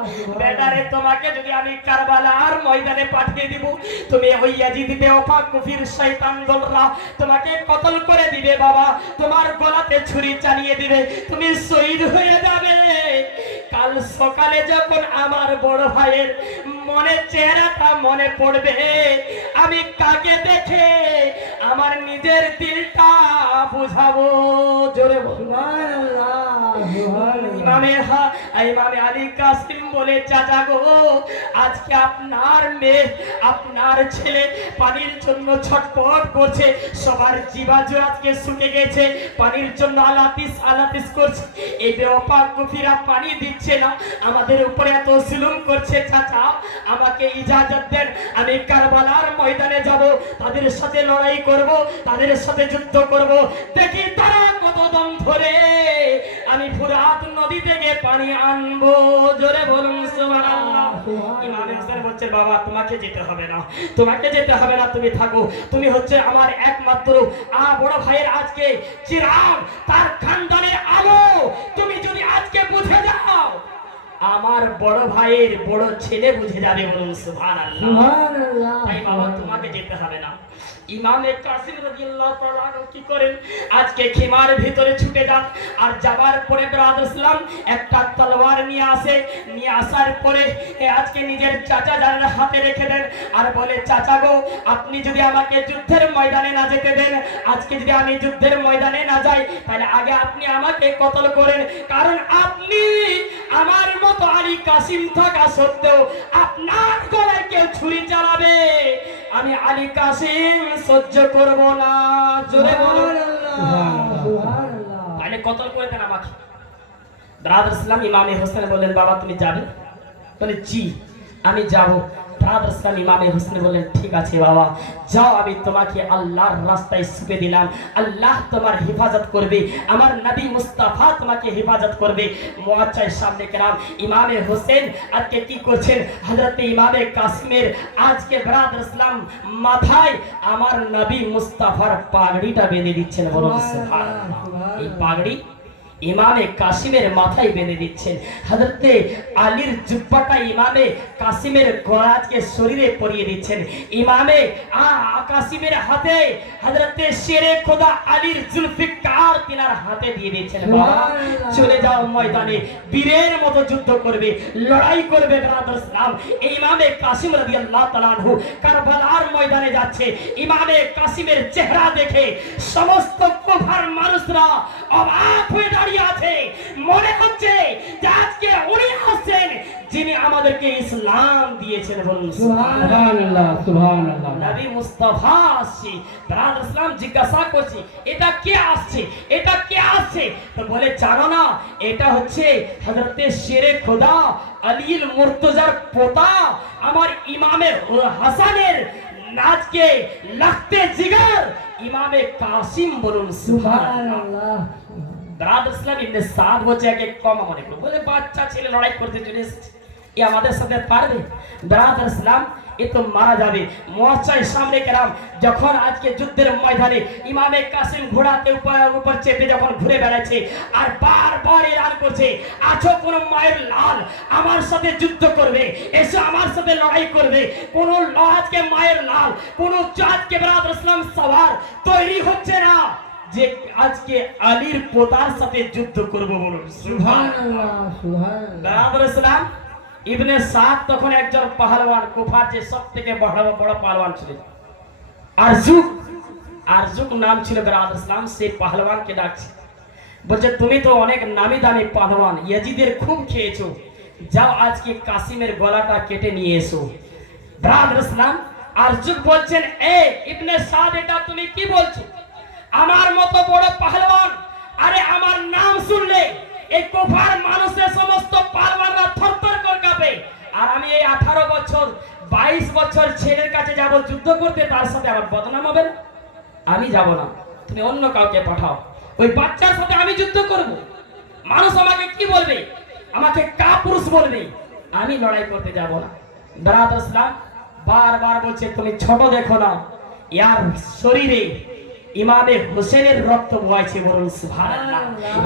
বেটারে, তোমাকে যদি আমি কারবালার ময়দানে পাঠিয়ে দিব, তুমি ওই ইয়াজিদ বেওফা কুফির শয়তান দলরা তোমাকে কতল করে দিবে বাবা, তোমার গলাতে ছুরি চালিয়ে দিবে, তুমি শহীদ হয়ে যাবে। কাল সকালে যখন আমার বড় ভাইয়ের মনে চেহারাটা মনে পড়বে, আমি কাকে দেখে আমার নিজের দিলটা বুঝাবো। জোরে ইমামে আলী কাসিম বলে, চাচা গো, আজকে আপনার মেয়ে আপনার ছেলে পানির জন্য ছটপট করছে, সবার জিবাজু আজকে শুকে গেছে, পানির জন্য আলাতিস করছে, এই বেওফা কুফিরা পানি দিচ্ছে না, আমাদের উপরে এত জুলুম করছে। চাচা, আমাকে ইজাজত দেন, আমি কারবালার ময়দানে যাব, তাদের সাথে লড়াই করব, তাদের সাথে যুদ্ধ করব, দেখি তারা কত দম ধরে আমি ফোরাত নদী থেকে পানি আনবো। জোরে বলুন সুবহানাল্লাহ। ইমামে হোসেন বলছে, বাবা তোমাকে যেতে হবে না, তোমাকে যেতে হবে না, তুমি থাকো, তুমি হচ্ছে আমার একমাত্র বড় ভাইয়ের আজকে চিরাগ, তার খানদানের আলো, তুমি যদি আজকে বুঝে যাও, আমার বড় ভাইয়ের বড় ছেলে বুঝে যাবে। বলুন সুবহানাল্লাহ। সুবহানাল্লাহ। তাই বাবা তোমাকে যেতে হবে না। ইমামে কাসিম রাদিয়াল্লাহু তাআলা কি করেন, আজকে খিমার ভিতরে ছুটে যান, আর যাবার পরে ব্রাদার ইসলাম একটা তলোয়ার নিয়ে আসে, নিয়ে আসার পরে আজকে নিজের চাচা জানের হাতে রেখে দেন, আর বলে, চাচা গো, আপনি যদি আমাকে যুদ্ধের ময়দানে না যেতে দেন, আজকে যদি আমি যুদ্ধের ময়দানে না যাই, তাহলে আগে আপনি আমাকে কতল করেন, কারণ আপনি আমার মতো আলী কাসিম থাকা সত্ত্বেও আপনার গলায় কেউ ছুরি চালাবে, আমি আলী কাসিম সহ্য করব না। জোরে বলুন। তাহলে কতল করে দেন আমাকে। ব্রাদার ইসলাম ইমামে হোসেন বললেন, বাবা তুমি যাবে? বলে জি আমি যাব। ব্রাদার ইসলাম ইমামে হোসেন বললেন, ঠিক আছে বাবা যাও, আমি তোমাকে আল্লাহর রাস্তায় ছুপে দিলাম, আল্লাহ তোমার হেফাজত করবে, আমার নবী মুস্তাফা তোমাকে হেফাজত করবে। মুআজ্জার সামনে কেরাম ইমামে হোসেন আজকে কি করছেন, হযরত ইমামে কাসিমের আজকে ব্রাদার ইসলাম মাথায় আমার নবী মুস্তাফার পাগড়িটা বেঁধে দিচ্ছেন। বলুন সুবহানাল্লাহ। এই পাগড়ি ইমামে কাসিমের মাথায় বেঁধে দিচ্ছেন। হযরতে আলীর জুব্বাটা ইমামে কাসিমের গলাকে শরীরে পরিয়ে দিচ্ছেন। ইমামে কাসিমের হাতে হযরতে শেরে খোদা আলীর জুলফিকার তিনার হাতে দিয়ে দিচ্ছেন। বাবা চলে যাও ময়দানে, বীরের মতো যুদ্ধ করবে, লড়াই করবে। ব্রাদার ইসলাম ইমামে কাসিম রাদিয়াল্লাহু তাআলা আনহু কারবালার ময়দানে যাচ্ছে। ইমামে কাসিমের চেহারা দেখে সমস্ত কুফার মানুষরা অবাক হয়ে দাঁড়িয়ে আছে। মনে হচ্ছে যে আজকে উনি আসছেন যিনি আমাদেরকে ইসলাম দিয়েছেন। বলুন সুবহানাল্লাহ সুবহানাল্লাহ। নবী মুস্তাফা আসছে। ব্রাদার ইসলাম জিজ্ঞাসা করছে, এটা কে আসছে, এটা কে আসছে? তো বলে জানো না, এটা হচ্ছে হযরতে শেরে খোদা আলীল মুর্তজার পোতা আমার ইমামে হাসানের নাজকে লাখতে জিগার ইমামে কাসিম। বলুন সুবহানাল্লাহ। ব্রাদার ইসলাম ইবনে সাদ বলছে একে কম মনে করো, বলে বাচ্চা ছেলে লড়াই করতে চলে এসেছে, এ আমাদের সাথে পারবে? ব্রাদার ইসলাম এ তো মারা যাবে। মুআজ্জার সামনে কেরাম যখন আজকে যুদ্ধের ময়দানে ইমামে কাসিম ঘোড়াতে উপর চেপে যখন ঘুরে বেড়াচ্ছে আর বারবার এলান করছে, আছো কোন মায়ের লাল আমার সাথে যুদ্ধ করবে, এসো আমার সাথে লড়াই করবে। কোন আজকে মায়ের লাল কোন আজকে ব্রাদার ইসলাম সওয়ার তৈরি হচ্ছে না যে আজকে আলীর পোতার সাথে যুদ্ধ করব। বলুন সুবহানাল্লাহ সুবহানাল্লাহ। ব্রাদার ইসলাম ইবনে সাদ তখন একজন পাহলওয়ান, কুফার যে সবথেকে বড় পাহলওয়ান ছিলেন, আরজুক নাম ছিল ব্রাদার ইসলাম। সেই পাহলওয়ানকে ডাকছে, বলছে তুমি তো অনেক নামি দামি পাহলওয়ান, ইয়াজিদের খুব খেয়েছো, যাও আজকে কাসিমের গলাটা কেটে নিয়ে এসো। ব্রাদার ইসলাম আরজুক বলছেন, এ ইবনে সাদ এটা তুমি কি বলছো? আমার মতো বড় পাহলওয়ান, আরে আমার নাম শুনলে এই কুফার মানুষের সমস্ত পাহলওয়ানরা থরথর করে কাঁপে, আর আমি এই 18 বছর 22 বছর ছেলের কাছে যাব যুদ্ধ করতে, তার সাথে আমার বদনাম হবে না? আমি যাব না, তুমি অন্য কাউকে পাঠাও, ওই বাচ্চার সাথে আমি যুদ্ধ করব। মানুষ আমাকে কি বলবে? আমাকে কাপুরুষ বলবে, আমি লড়াই করতে যাব না। ব্রাদার ইসলাম বারবার বলছে তুমি ছোট দেখো না, ইয়ার শরীরে ইমামে হোসেনের রক্ত বইছে। বলুন সুবহানাল্লাহ।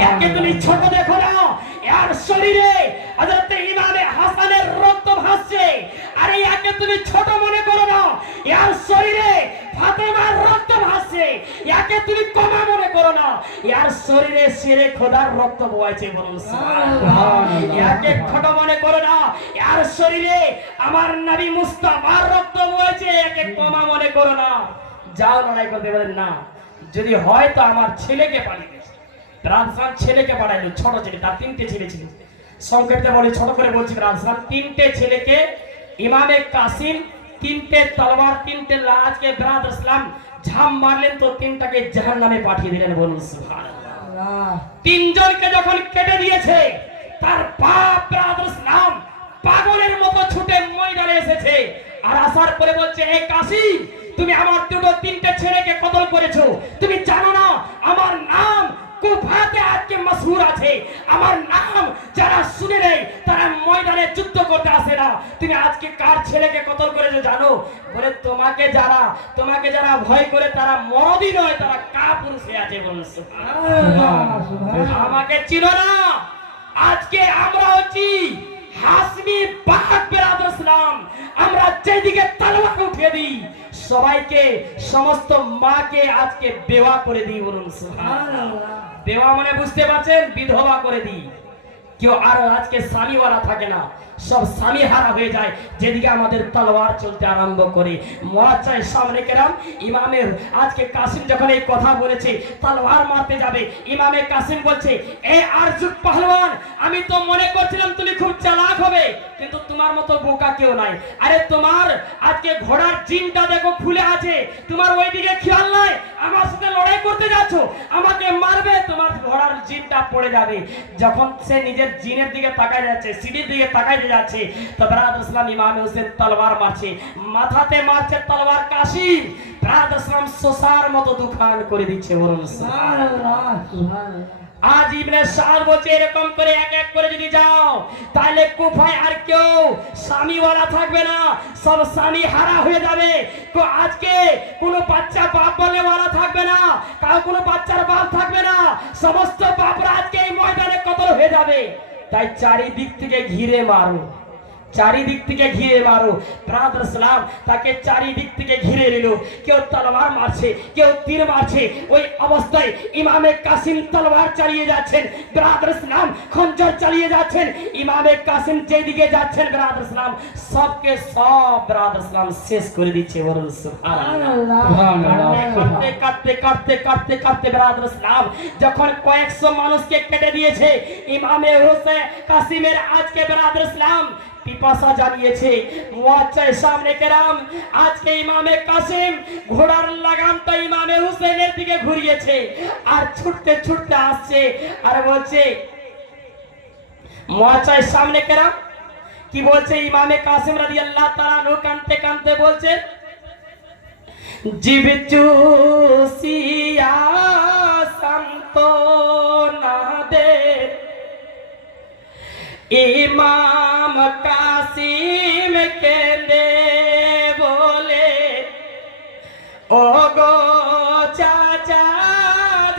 একে তুমি ছোট দেখো না, এর শরীরে হযরত ইমামে হাসানের রক্ত ভাসছে। আরে একে তুমি ছোট মনে করো না, এর শরীরে ফাতেমার রক্ত ভাসছে। একে তুমি কমা মনে করো না, এর শরীরে শেরে খোদার রক্ত বইছে। বলুন সুবহানাল্লাহ। একে ছোট মনে করো না, এর শরীরে আমার নবী মুস্তাফার রক্ত বইছে। একে কমা মনে করো না, যাও লড়াই করতে। বলেন না, যদি হয় তো আমার ছেলেকে পাঠিয়ে দিয়েছে। রাজসান ছেলেকে পাঠাইলো, ছোট ছেলে, তার 3টে ছেলে ছিল। সংক্ষেপে বলি, ছোট করে বলছি, রাজসান 3টে ছেলেকে ইমামে কাসিম 3টে তলোয়ার 3টে লাজকে ব্রাদার ইসলাম ঝাম মারলেন, তো 3টাকে জাহান্নামে পাঠিয়ে দিলেন। বলুন সুবহানাল্লাহ। 3 জনকে যখন কেটে দিয়েছে, তার বাপ ব্রাদার ইসলাম পাগলের মতো ছুটে ময়দানে এসেছে, আর আসার পরে বলছে, হে কাসিম তুমি আমার 3টে ছেলেকে কতল করেছো, তুমি জানো না আমার নাম কুফাতে আজকে মশহুর আছে, আমার নাম যারা শুনে নেই তারা ময়দানে যুদ্ধ করতে আসে না। তুমি আজকে কার ছেলেকে কতল করেছো জানো? বলে তোমাকে যারা ভয় করে তারা মরদই নয়, তারা কাপুরুষ হয়ে আছে। বলুন সুবহানাল্লাহ। আমাকে চিনো না, আজকে আমরা হচ্ছি হাসমি বাগ ব্রাদার ইসলাম। আমরা যেদিকে তলোয়ার উঠিয়ে দিই, সবাইকে সমস্ত মাকে আজকে বেওয়া করে দিই। বলুন সুবহানাল্লাহ। বেওয়া মানে বুঝতে পারছেন, বিধবা করে দিই। কেউ আর আজকে স্বামীওয়ালা থাকে না, সব স্বামী হারা হয়ে যায় যেদিকে আমাদের তলোয়ার চলতে আরম্ভ করে। মুআজ্জার সামনে কেরাম ইমামে আজকে কাসিম যখন এই কথা বলেছে, তলোয়ার মারতে যাবে, ইমামে কাসিম বলছে, এ আরজুক পাহলওয়ান আমি তো মনে করছিলাম তুমি খুব চালাক হবে, কিন্তু তোমার মতো বোকা কেউ নাই। আরে তোমার আজকে ঘোড়ার জিনটা দেখো খুলে আছে, তোমার ওইদিকে খেয়াল নাই, আমার সাথে লড়াই করতে যাচ্ছ, আমাকে মারবে, তোমার ঘোড়ার জিনটা পড়ে যাবে। যখন সে নিজের জিনের দিকে তাকায় যাচ্ছে, সিঁড়ির দিকে তাকাইতে যাচ্ছে, তো ব্রাদার ইসলাম ইমাম হোসেন তলোয়ার মারছে, মাথাতে মারছে তলোয়ার কাশি। ব্রাদার ইসলাম সোসার মতো দোকান করে দিচ্ছে। বলুন সুবহানাল্লাহ। আজ ইবনে সাদ বলছে এরকম করে এক এক করে যদি যাও তাহলে কুফায় আর কেউ স্বামীওয়ালা থাকবে না, সব স্বামী হারা হয়ে যাবে। আজকে কোনো বাচ্চা বাপ বলে ওয়ালা থাকবে না, কারো কোনো বাচ্চার বাপ থাকবে না, সমস্ত বাপরা আজকে এই ময়দানে কতল হয়ে যাবে। তাই চারিদিক থেকে ঘিরে মারো, চারিদিক থেকে ঘিরে মারো। ব্রাদার ইসলাম তাকে চারিদিক থেকে ঘিরে নিল, কেউ তলোয়ার মারছে, কেউ তীর মারছে। ওই অবস্থায় ইমামে কাসিম তলোয়ার চালিয়ে যাচ্ছেন, ব্রাদার ইসলাম খঞ্জর চালিয়ে যাচ্ছেন। ইমামে কাসিম যেদিকে যাচ্ছেন ব্রাদার ইসলাম সবকে সব ব্রাদার ইসলাম শেষ করে দিচ্ছে। বলুন সুবহানাল্লাহ। কাটতে কাটতে কাটতে কাটতে কাটতে ব্রাদার ইসলাম যখন কয়েকশো মানুষকে কেটে দিয়েছে, ইমামে হোসেন কাসিমের আজকে ব্রাদার ইসলাম পিপাসা জানিয়েছে। মুআজ্জাজ সামনে কেরাম আজকে ইমামে কাসিম ঘোড়ার লাগামটা ইমামে হুসেনের দিকে ঘুরিয়েছে আর ছুটতে ছুটতে আসছে আর বলছে, মুআজ্জাজ সামনে কেরাম কি বলছে, ইমামে কাসিম রাদিয়াল্লাহু তাআলা আনহু কাঁদতে কাঁদতে বলছে, জিবচুসিয়া সান্তনা দে ইমাম কাসিম কেঁদে বলে, ও গো চাচা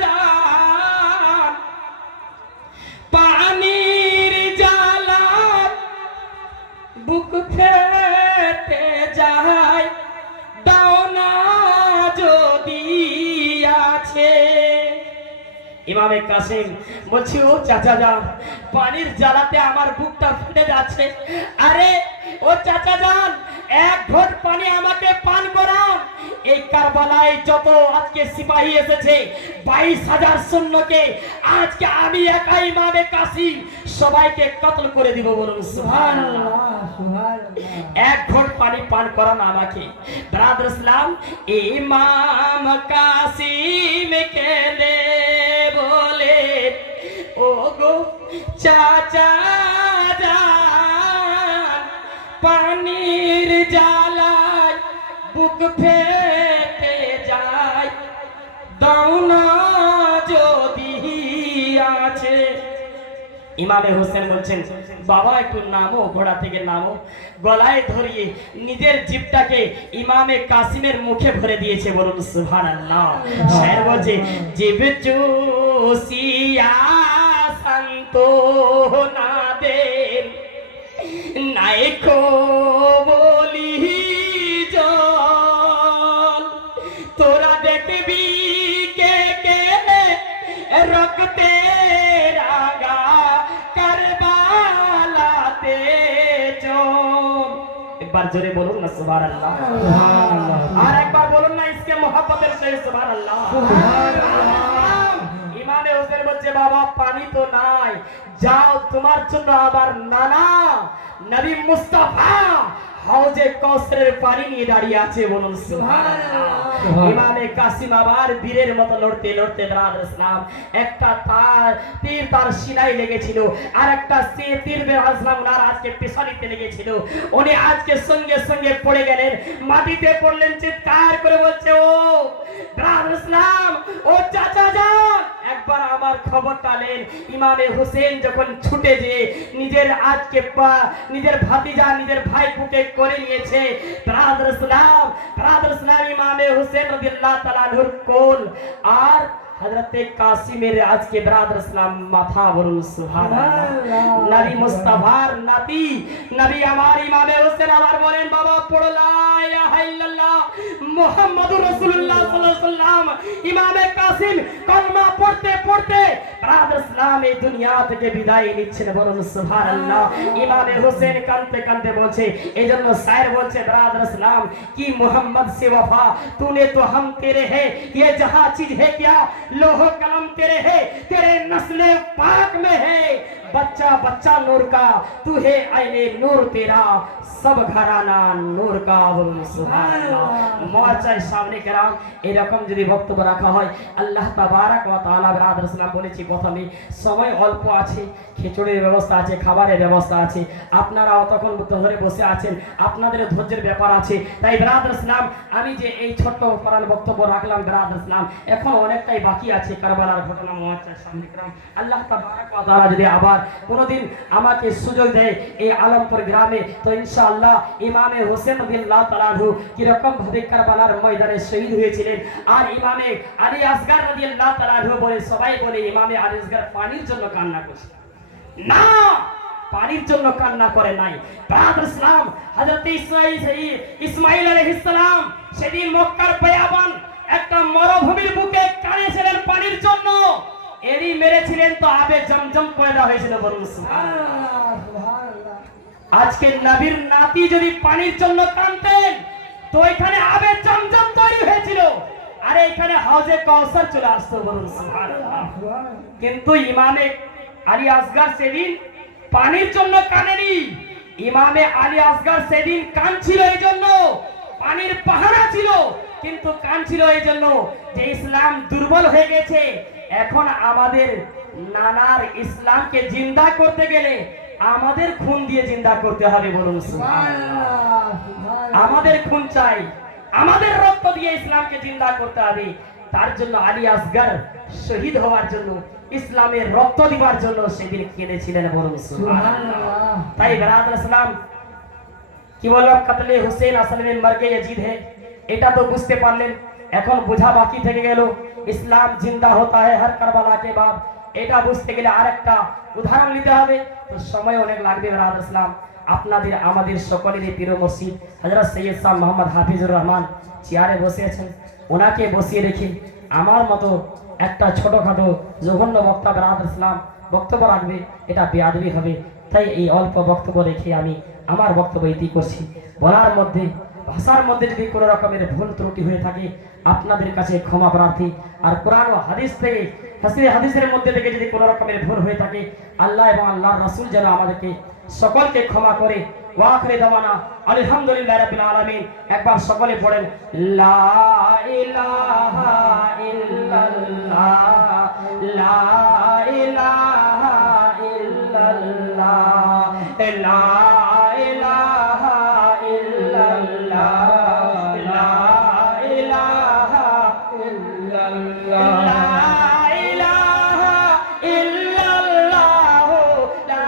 যান, পানির জ্বালা বুক ফেটে যায়, দাও না যদি আছে। ইমামে কাসিম বলছি, ও চাচা যান, পানির জ্বালাতে আমার বুকটা ফেটে যাচ্ছে। আরে ও চাচা যান, এক ঘট পানি আমাকে পান করান। এই কারবালায় যত আজকে সিপাহী এসেছে 22,000 সৈন্যকে আজকে আমি একা ইমামে কাসিম সবাইকে কতল করে দিব। বলুন সুবহানাল্লাহ। এক ঘট পানি পান করান আমাকে। ব্রাদার ইসলাম ইমাম কাসিম কেঁদে বলে, ও গো চাচা যান, পানির জ্বালায় বুক ফেটে যায়, দাও না যদি আছে। ইমামে হোসেন বলছেন, বাবা একটু নামো, ঘোড়া থেকে নামো। গলায় ধরিয়ে নিজের জিভটাকে ইমামে কাসিমের মুখে ভরে দিয়েছে। বলুন সুবহানাল্লাহ। শায়ের বলছে, জিভ চুসিয়া সান্তনা দে, নাইকো বলি জল, তোরা দেখবি কে কে রক্তে রাগা কারবালাতে চল। একবার জোরে বলুন না সুবহানাল্লাহ। আর একবার বলুন না ইসকে মোহাব্বতের সহিত সুবহানাল্লাহ। ইমামে হোসেন বলছে, বাবা পানি তো নাই, যাও তোমার জন্য আবার নানা নবী মুস্তাফা হাউজে কাউসারের পানি নিয়ে দাঁড়িয়ে আছে। বলুন সুবহানাল্লাহ। ইমামে কাসিম আবার বীরের মতো লড়তে লড়তে ব্রাদার ইসলাম একটা তীর তার সিনাই লেগেছিল, আর একটা তীর ব্রাদার ইসলাম ওনার আজকে পেছানিতে লেগেছিল। উনি আজকে সঙ্গে সঙ্গে পড়ে গেলেন, মাটিতে পড়লেন, চিৎকার করে বলছে, ও ব্রাদার ইসলাম, ও চাচা যান, একবার আমার খবরটা নেন। ইমামে হোসেন যখন ছুটে যেয়ে নিজের আজকে নিজের ভাতিজা নিজের ভাইপুকে করে নিয়েছে, ব্রাদার ইসলাম ইমামে হোসেন রাদিয়াল্লাহু তাআলা আনহুর কোল আর হযরতে কাসিমের আজকে ব্রাদার ইসলাম মাথা। বলুন সুবহানাল্লাহ। নবী মুস্তাফার নাতি নবী আমার ইমামে হোসেন আবার বলেন, বাবা পড়ো লা ইলাহা ইল্লাল্লাহ মুহাম্মাদুর রাসূলুল্লাহ সাল্লাল্লাহু আলাইহি ওয়াসাল্লাম। ইমামে কাসিম কলমা পড়তে পড়তে ব্রাদার ইসলাম এই দুনিয়া থেকে বিদায় নিচ্ছেন। বলুন সুবহানাল্লাহ। ইমামে হোসেন কাঁদতে কাঁদতে বলছে, এজন্য শায়ের বলছে, ব্রাদার ইসলাম কি মোহাম্মদ से वफा तूने तो हम तेरे है, ये जहां चीज है क्या लोह कलम तेरे है, तेरे नस्ले पाक में है, बच्चा बच्चा नूर का, तू है आईने नूर तेरा, सब घराना नूर का। বলুন সুবহানাল্লাহ। মুআজ্জাজ সামনে কেরাম, এরকম যদি বক্তব্য রাখা হয়, আল্লাহ তাবারাক ওয়া তাআলা বিরাদ রাসূলুল্লাহ বলেছি প্রথমে সময় অল্প আছে, খিচুড়ির ব্যবস্থা আছে, খাবারের ব্যবস্থা আছে, আপনারা অতক্ষণ ধরে বসে আছেন, আপনাদের ধৈর্যের ব্যাপার আছে। তাই বিরাদ রাসূলুল্লাহ আমি যে এই ছোট্ট পরান বক্তব্য রাখলাম বিরাদ রাসূলুল্লাহ, এখন অনেকটাই বাকি আছে কারবালার ঘটনা। মুআজ্জাজ সামনে কেরাম, আল্লাহ তাবারাক ওয়া তাআলা যদি আবার কোনোদিন আমাকে সুযোগ দেয় এই আলমপুর গ্রামে, তো ইনশাআল্লাহ ইমামে হোসেন রাদিয়াল্লাহু তাআলা আনহু কিরকম ভাবে কারবালার ময়দানে শহীদ হয়েছিলেন, আর ইমামে আলী আসগর রাদিয়াল্লাহু তাআলা আনহু বলে, সবাই বলে ইমামে আলী আসগর পানির জন্য কান্না করছে না, পানির জন্য কান্না করে নাই। ব্রাদার ইসলাম, হযরত ইসমাঈল আলাইহিস সালাম সেদিন মক্কার বিয়াবান একটা মরুভূমির বুকে কাঁদেছিলেন পানির জন্য, এরই মেরেছিলেন তো আবে জমজম পয়দা হয়েছিল। বলুন সুবহানাল্লাহ। আজকে নবীর নাতি যদি পানির জন্য কাঁদতেন, তো এখানে আবে জমজম তৈরি হয়েছিল, আর এখানে হাউজে কাউসার চলে আসতো। বলুন সুবহানাল্লাহ। কিন্তু ইমামে আলী আসগর সেদিন পানির জন্য কাঁদেনি, ইমামে আলী আসগর সেদিন কাঁদছিল এই জন্য, পানির পাহারা ছিল, কিন্তু কাঁদছিল এই জন্য যে ইসলাম দুর্বল হয়ে গেছে। এখন আমাদের নানার ইসলামকে জিন্দা করতে গেলে আমাদের খুন দিয়ে জিন্দা করতে হবে। বলুন সুবহানাল্লাহ। আমাদের খুন চাই, আমাদের রক্ত দিয়ে ইসলামকে জিন্দা করতে হবে। তার জন্য আলী আসগর শহীদ হওয়ার জন্য, ইসলামের রক্ত দিবার জন্য সেদিন কেঁদেছিলেন। বলুন সুবহানাল্লাহ। তাই বিরাদর ইসলাম কি বললাম, কতলে হুসেন আসল মে মরকে ইয়াজিদ হে, এটা তো বুঝতে পারলেন। এখন বোঝা বাকি থেকে গেল ইসলাম জিন্দা হতা है हर কারবালা के बाद, এটা বুঝতে গেলে আরেকটা উদাহরণ নিতে হবে, তো সময় অনেক লাগবে। বিরাদর ইসলাম, আপনাদের আমাদের সকলেরই প্রিয় মসজিদ হযরত সৈয়দ শাহ মোহাম্মদ হাফিজুর রহমান চেয়ারে বসে আছেন, ওনাকে বসিয়ে রেখে আমার মতো একটা ছোটখাটো জঘন্য বক্তা বিরাদর ইসলাম বক্তব্য রাখবে, এটা বেয়াদবি হবে। তাই এই অল্প বক্তব্য রেখে আমি আমার বক্তব্য ইতি করছি। বলার মধ্যে ভাষার মধ্যে যদি কোনো রকমের ভুল ত্রুটি হয়ে থাকে আপনাদের কাছে ক্ষমা প্রার্থী। আর কোরআন ও হাদিস থেকে হাদিসের মধ্যে থেকে যদি কোনো রকমের ভুল হয়ে থাকে আল্লাহ এবং আল্লাহর রাসূল যেন আমাদেরকে সকলকে ক্ষমা করে। ওয়া আখিরি দাওয়ানা আলহামদুলিল্লাহি রাব্বিল আলামিন। একবার সকলে পড়েন লা ইলাহা ইল্লাল্লাহ, লা ইলাহা ইল্লাল্লাহ, লা ইলাহা ইল্লাল্লাহ, লা ইলাহা ইল্লাল্লাহ, লা ইলাহা ইল্লাল্লাহ, লা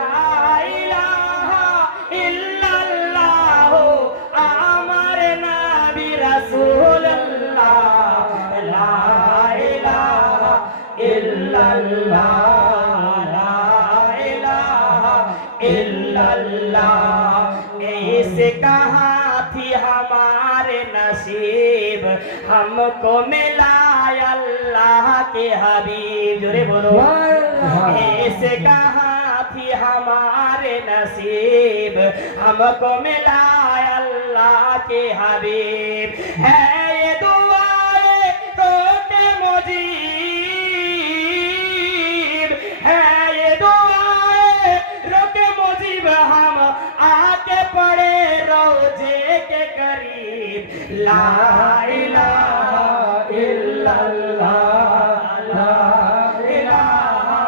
ইলাহা ইল্লাল্লাহ, আমার নবী রাসূলুল্লাহ, লা ইলাহা ইল্লাল্লাহ, লা ইলাহা इल्लल्लाह। ऐसे कहा थी हमारे नसीब, हमको मिला अल्लाह के हबीब। जोरे बोलो। ऐसे कहा थी हमारे नसीब, हमको मिला अल्लाह के हबीब। है ये दुआए रोते मुजीब, है ये दुआए रोके मुजीब, हम आके पड़े रोजे के करीब। ला इलाहा इल्लल्लाह, ला इलाहा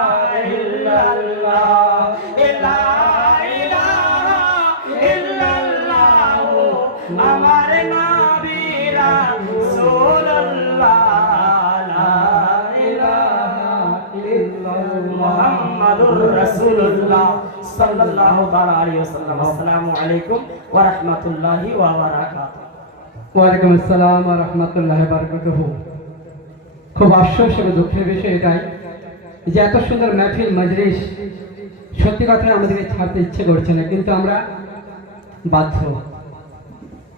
इल्लल्लाह, ला इलाहा इल्लल्लाह, हमारे नबी रासूलुल्लाह, ला इलाहा इल्लल्लाह, मुहम्मदुर रासूलुल्लाह सल्लल्लाहु ताला अलैहि वसल्लम। अस्सलामु अलैकुम व रहमतुल्लाहि व बाराकातुहू। ওয়ালাইকুম আসসালাম ওয়া রাহমাতুল্লাহি ওয়া বারাকাতুহু। খুব আফসোস এবং দুঃখের বিষয় এটাই যে এত সুন্দর মাহফিল মজলিস সত্যি কথা আমাদেরকে ছাড়তে ইচ্ছে করছে না, কিন্তু আমরা বাধ্য,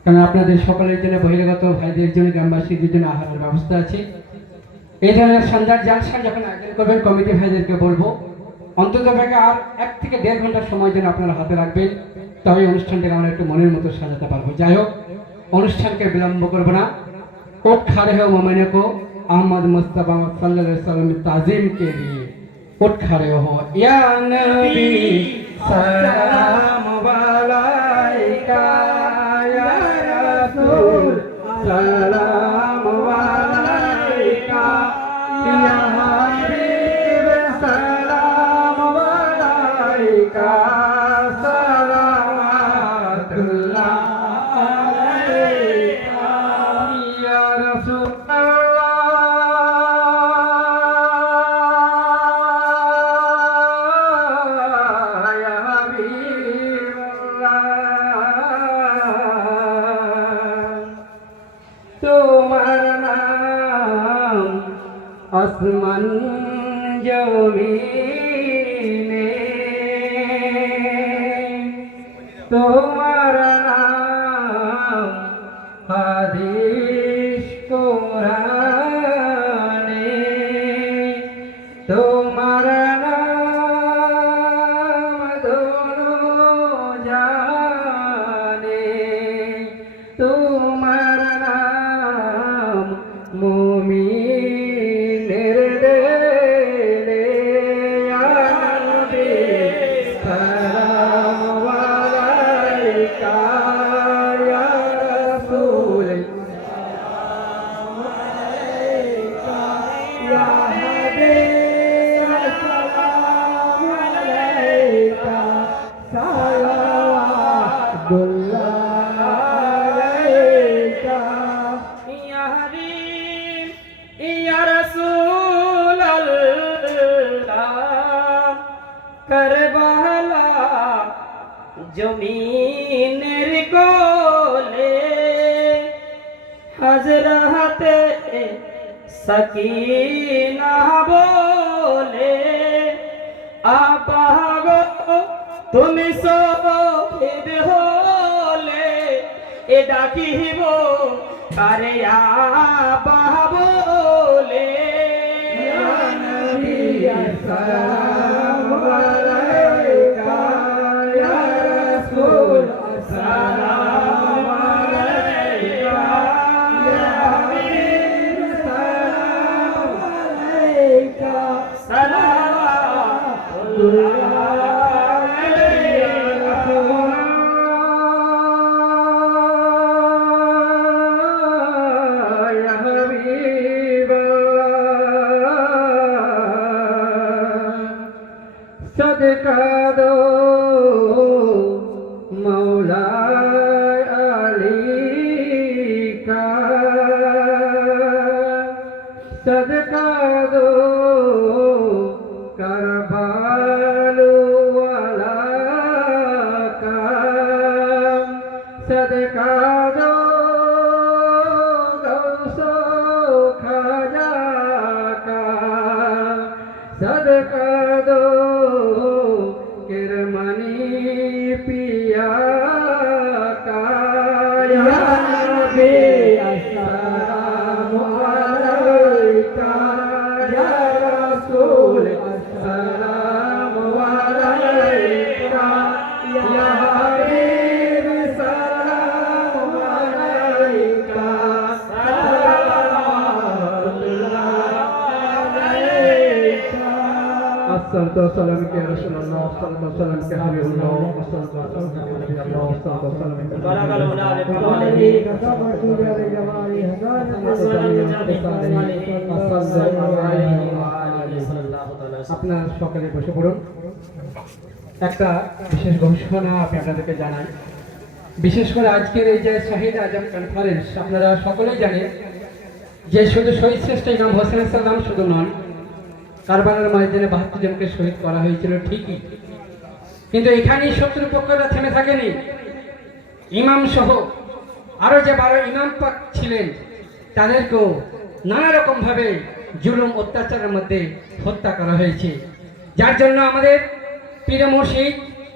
কারণ আপনাদের সকলের জন্য বহিরাগত ভাইদের জন্য গ্রামবাসীদের জন্য আহারের ব্যবস্থা আছে। এই ধরনের সন্ধ্যার জালসা যখন আয়োজন করবেন কমিটি ভাইদেরকে বলবো অন্তত ভাগে আর 1 থেকে 1.5 ঘন্টা সময় যেন আপনারা হাতে রাখবেন, তবে অনুষ্ঠানটাকে আমরা একটু মনের মতো সাজাতে পারবো। যাই হোক, অনুষ্ঠানকে বিলম্ব করবো না। उठ खड़े हो मोमिनों को अहमद मुस्तफा सल्लल्लाहु अलैहि वसल्लम ताज़ीम के लिए उठ खड़े हो या नबी सलाम वालेका या रसूल सलाम वालेका या हबीब सलाम वालेका सलावतुल्लाह अलैका या रसूल তোমার নাম আসমান জমিনে তোমার নাম হাদিস কোরআনে তোমার নাম দোনো জানে তোমার নাম মুমিনের দিলে ইয়া নবী সালাম আলাইকা ইয়া রাসূল সালাম আলাইকা ইয়া হাবিব সালাম আলাইকা সালাওয়াতুল্লাহ আলাইকা ইয়া হাবিব ইয়া রাসূল আল্লাহ কারবালা জমিনের কোলে হযরতে সকিনা বলে আপাগো তুমি শহীদ হলে এ ডাকিব আরে আবা বলে ইয়া নবী সালাম আলাইকা ইয়া রাসূল সালাম আলাইকা ইয়া হাবিব সালাম আলাইকা সালাওয়াতুল্লাহ सदका दो मौला अली का सदका दो करबालो वाला का सदका दो गौसो खाजा का सदका दो किरमनी पिया का या नबी अस्सलामु अलैका या रसूल अस्सलामु अलैका या हबीब सलामु अलैका الصلاة والسلام يا رسول الله الصلاة والسلام يا حبيب الله الصلاة والسلام يا نبي الله الصلاة والسلام يا بارك الله আপনার সকালে বসে পড়ুন। একটা বিশেষ ঘোষণা আমি আপনাদেরকে জানাই, বিশেষ করে আজকের এই যে শহীদ আজম কনফারেন্স আপনারা সকলেই জানেন যে শুধু শহীদ শ্রেষ্ঠ ইমাম হোসেন সাল্লাম শুধু নন, কারবালার ময়দানে ৭২ জনকে শহীদ করা হয়েছিল ঠিকই, কিন্তু এখানেই শত্রুপক্ষরা থেমে থাকেনি। ইমাম সহ আরো যে ১২ ইমাম পাক ছিলেন তাদেরকেও নানা রকম ভাবে জুলুম অত্যাচারের মধ্যে হত্যা করা হয়েছে, যার জন্য আমাদের পীর মুর্শিদ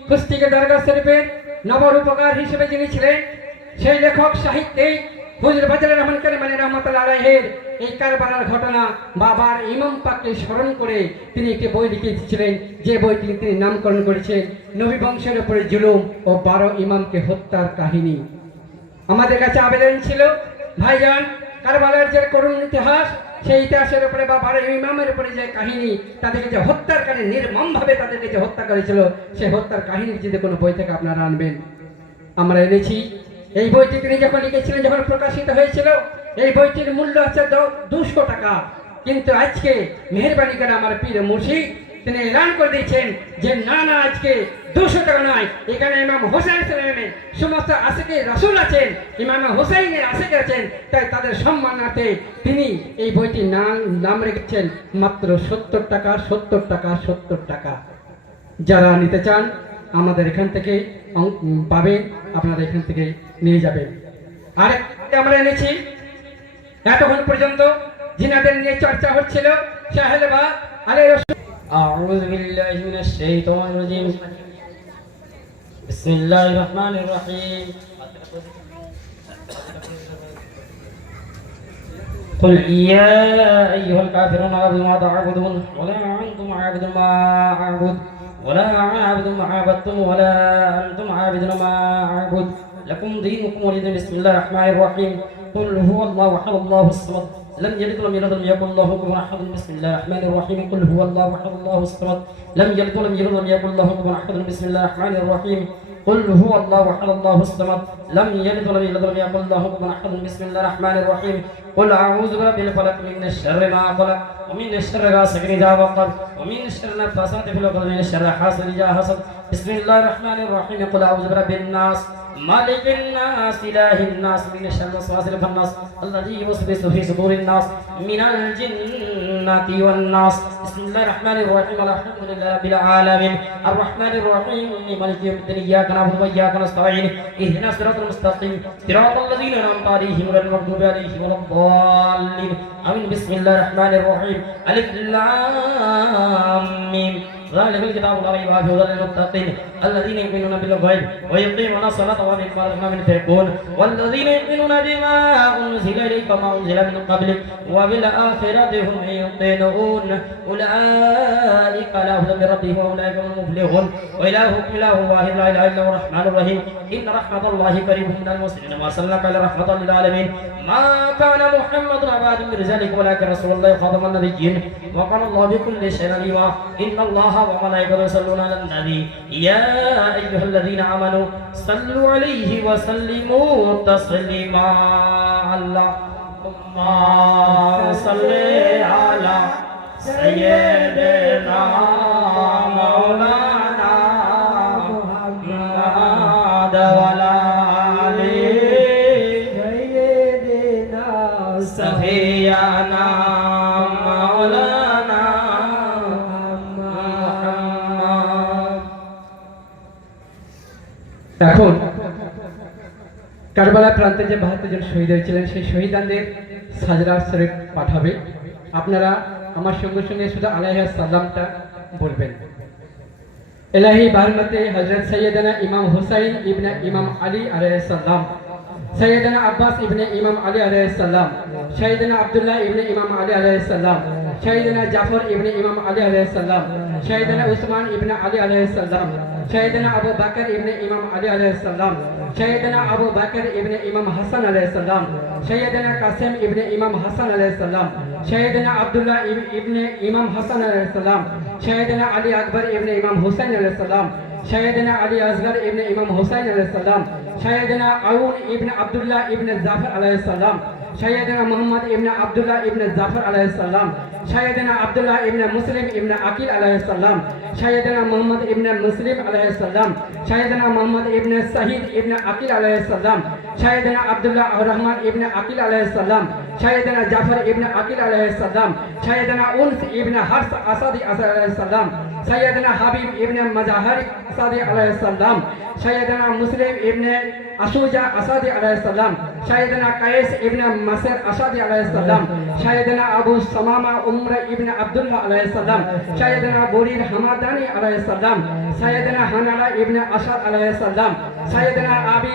কুস্তিকে দরগা শরীফের নবরূপকার হিসেবে যিনি ছিলেন সেই লেখক সাহিত্যিক হুজুর ফজলুর রহমান কারমানি রহমাতুল্লাহ আলাইহির এই কারবালার ঘটনা বাবার ইমাম পাককে স্মরণ করে তিনি একটি বই লিখেছিলেন, যে বইটি তিনি নামকরণ করেছেন নবী বংশের উপরে জুলুম ও ১২ ইমামকে হত্যার কাহিনী। আমাদের কাছে আবেদন ছিল, ভাইজান কারবালার যে করুণ ইতিহাস সেই ইতিহাসের উপরে বা 12 ইমামের উপরে যে কাহিনী, তাদেরকে যে হত্যার কারণে নির্মমভাবে তাদেরকে যে হত্যা করেছিল, সেই হত্যার কাহিনী যদি কোনো বই থেকে আপনারা আনবেন, আমরা এনেছি। এই বইটি তিনি যখন লিখেছিলেন, যখন প্রকাশিত হয়েছিল, এই বইটির মূল্য হচ্ছে 200 টাকা। কিন্তু আজকে মেহেরবানি করে আমার পীর মুর্শিদ তিনি এলান করে দিয়েছেন যে না না, আজকে 200 টাকা নয়, এখানে ইমাম হোসেন সালামের সমস্ত আশিকে রাসূল আছেন, ইমাম হোসেনের আশিক আছেন, তাই তাদের সম্মানার্থে তিনি এই বইটির নাম রেখেছেন মাত্র 70 টাকা, 70 টাকা, 70 টাকা। যারা নিতে চান আমাদের এখান থেকে পাবেন, আপনারা এখান থেকে নিয়ে যাবেন। আর আমরা এনেছি এতক্ষণ পর্যন্ত জিনাদের নিয়ে চর্চা হচ্ছিল, শাহেলবা আলাইহির রাসূল। أعوذ بالله من الشيطان الرجيم بسم الله الرحمن الرحيم قل يا أيها الكافرون أعبدوا ما تعبدون ولا أنتم عابدون ما أعبد ولا أنا عابد ما عبدتم ولا أنتم عابدون ما أعبد لكم دينكم ولي دين. بسم الله الرحمن الرحيم قل هو الله أحد الله الصمد لم يلد ولم يولد ولم يكن له كفوا احد. بسم الله الرحمن الرحيم قل هو الله احد الله الصمد لم يلد ولم يولد ولم يكن له كفوا احد. بسم الله الرحمن الرحيم قل هو الله احد الله الصمد لم يلد ولم يولد ولم يكن له كفوا احد. بسم الله الرحمن الرحيم قل اعوذ برب الفلق من شر ما خلق ومن شر غاسق اذا وقب ومن شر النفاثات في العقد ومن شر حاسد اذا حسد. بسم الله الرحمن الرحيم قل اعوذ برب الناس مالك الناس إله الناس من شر الوسواس الخناس الذي يوسوس في صدور الناس من الجنة والناس. بسم الله الرحمن الرحيم الحمد لله رب العالمين الرحمن الرحيم مالك يوم الدين إياك نعبد وإياك نستعين اهدنا الصراط المستقيم صراط الذين أنعمت عليهم غير المغضوب عليهم ولا الضالين آمين. بسم الله الرحمن الرحيم ألف لام ميم ذلك الكتاب لا ريب فيه هدى للمتقين الذين يؤمنون بالغيب ويقيمون الصلاة ومما رزقناهم ينفقون والذين يؤمنون بما أنزل إليك وما أنزل من قبلك وبالآخرة هم يوقنون أولئك على هدى من ربهم وأولئك هم المفلحون. وإلهكم إله واحد لا إله إلا هو الرحمن الرحيم إن رحمة الله قريب من المسلمين وأرسلناك إلى رحمة للعالمين. ما كان محمد أبا من رجالكم ولكن رسول الله خاتم النبيين وكان الله بكل شيء عليما. إن الله وملائكته يصلون على النبي يا أيها الذين آمنوا صلوا عليه وسلموا تسليما. اللهم صل على سيدنا مولانا محمد وعلى آل سيدنا سفيانا مولانا محمد. এখন কারবালা প্রান্তে যে 72 জন শহীদ হয়েছিলেন, সেই শহীদদের সাজরা শরীফ পাঠাবে। আপনারা আমার সঙ্গে সঙ্গে শুধু আলাইহিস সালামটা বলবেন। ইলাহি বারমতে হযরত সৈয়দনা ইমাম হুসাইন ইবনে ইমাম আলী আলাইহিস সালাম, সৈয়দনা আব্বাস ইবনে ইমাম আলী আলাইহিস সালাম, সৈয়দনা আব্দুল্লাহ ইবনে ইমাম আলী আলাইহিস সালাম, সৈয়দনা জাফর ইবনে ইমাম আলী আলাইহিস সালাম, সৈয়দনা উসমান ইবনে আলী আলাইহিস সালাম, সৈয়দনা আবু বকর ইবনে ইমাম আলী আলাইহিস সালাম, সৈয়দনা আবু বকর ইবনে ইমাম হাসান আলাইহিস সালাম, সৈয়দনা কাসিম ইবনে ইমাম হাসান আলাইহিস সালাম, সৈয়দনা আব্দুল্লাহ ইবনে ইমাম হাসান আলাইহিস সালাম, সৈয়দনা আলী আকবর ইবনে ইমাম হুসাইন আলাইহিস সালাম, সৈয়দনা আলী আসগর ইবনে ইমাম হুসাইন আলাইহিস সালাম, সৈয়দনা আউন ইবনে আব্দুল্লাহ ইবনে জাফর আলাইহিস সালাম, সৈয়দনা মুহাম্মদ ইবনে আব্দুল্লাহ ইবনে জাফর আলাইহিস সালাম, সৈয়দনা আব্দুল্লাহ ইবনে মুসলিম ইবনে আকিল আলাইহিস সালাম, সৈয়দনা মুহাম্মদ ইবনে মুসলিম আলাইহিস সালাম, সৈয়দনা মুহাম্মদ ইবনে সাহিদ ইবনে আকিল আলাইহিস সালাম, সৈয়দনা আব্দুল্লাহ রহমান ইবনে আকিল আলাইহিস সালাম, সৈয়দনা জাফর ইবনে আকিল আলাইহিস সালাম, সৈয়দনা উনস ইবনে হর্ষ আসাদি আলাইহিস সালাম, সৈয়দনা হাবিব ইবনে মাজাহারি আসাদি আলাইহিস সালাম, সৈয়দনা মুসলিম ইবনে আশুজা আসাদি আলাইহিস সালাম, সৈয়দনা কায়েস ইবনে মাসের আসাদি আলাইহিস সালাম, সৈয়দনা আবু সামামা উমরা ইবনে আব্দুল্লাহ আলাইহিস সালাম, সৈয়দনা বরির হামাদানি আলাইহিস সালাম, সৈয়দনা হানালা ইবনে আসাদ আলাইহিস সালাম, সৈয়দনা আবি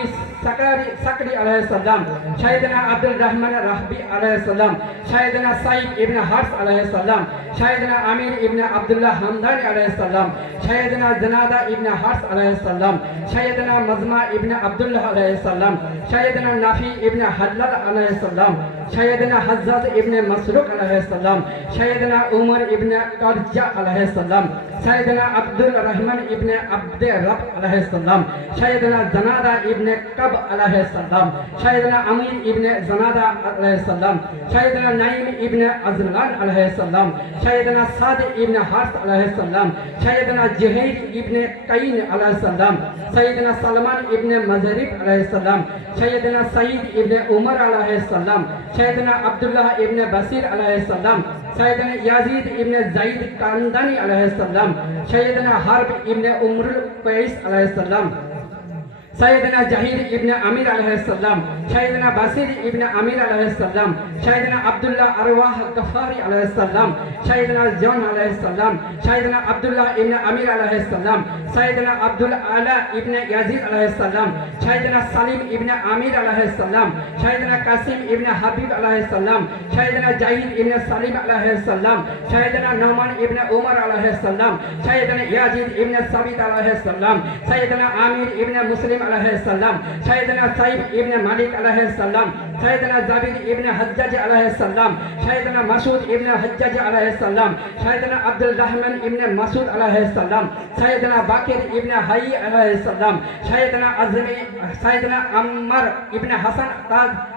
সাকরি আলাইহিস সালাম, সৈয়দনা আব্দুল রহমান রাহবি আলাইহিস সালাম, সৈয়দনা সাইদ ইবনে হর্ষ আলাইহিস সালাম, সৈয়দনা আমির ইবনে আব্দুল্লাহ হামদানি আলাইহিস সালাম, সৈয়দনা জনাদা ইবনে হর্ষ আলাইহিস সালাম, সৈয়দনা মাজমা ইবনে আব্দুল্লাহ আলাইহিস সালাম, সৈয়দনা নাফি ইবনে হাল্লাল আলাইহিস সালাম, सैयदना हज़रत इब्ने मसरूक अलैहिस्सलाम, सैयदना उमर इब्ने कर्जा अलैहिस्सलाम, सैयदना अब्दुल रहमान इब्ने अब्दे रब अलैहिस्सलाम, सैयदना जनादा इब्ने कब अलैहिस्सलाम, सैयदना अमीर इब्ने जनादा अलैहिस्सलाम, सैयदना नईम इब्ने अज़लान अलैहिस्सलाम, सैयदना साद इब्ने हारिस अलैहिस्सलाम, सैयदना जुहैर इब्ने कईन अलैहिस्सलाम, सैयदना सलमान इब्ने मज़रिब अलैहिस्सलाम, सैयदना सईद इब्ने उमर अलैहिस्सलाम, सैयदना अब्दुल्लाह इब्ने बसीर अलैहिस्सलाम, सैयदना याजीद इब्ने ज़ैद कांदानी अलैहिस्सलाम, सैयदना हर्ब इब्ने उमरुल कैस अलैहिस्सलाम, सैयदना जहीर इब्ने अमीर अलैहिस्सलाम, सैयदना बसीर इब्ने अमीर अलैहिस्सलाम, सैयदना अब्दुल्लाह अरवाह गफारी अलैहिस्सलाम, सैयदना जॉन अलैहिस्सलाम, सैयदना अब्दुल्लाह इब्ने अमीर अलैहिस्सलाम, सैयदना अब्दुल आला इब्ने याजीद अलैहिस्सलाम, सैयदना सलीम इब्ने अमीर अलैहिस्सलाम, सैयदना कासिम इब्ने हबीब अलैहिस्सलाम, सैयदना जहीर इब्ने सलीम अलैहिस्सलाम, सैयदना नौमान इब्ने उमर अलैहिस्सलाम, सैयदना याजीद इब्ने सबीत अलैहिस्सलाम, सैयदना आमिर इब्ने मुस्लिम अलैहिस्सलाम, सैयदना सईब इब्ने मालिक अलैहिस्सलाम, सैयदना जाबिर इब्ने हज्जाज अलैहिस्सलाम, सैयदना मसूद इब्ने हज्जाज अलैहिस्सलाम, सैयदना अब्दुल रहमान इब्ने मसूद अलैहिस्सलाम, सैयदना बाकिर इब्ने हई अलैहिस्सलाम, सैयदना अज़मी, सैयदना अम्मर इब्ने हसन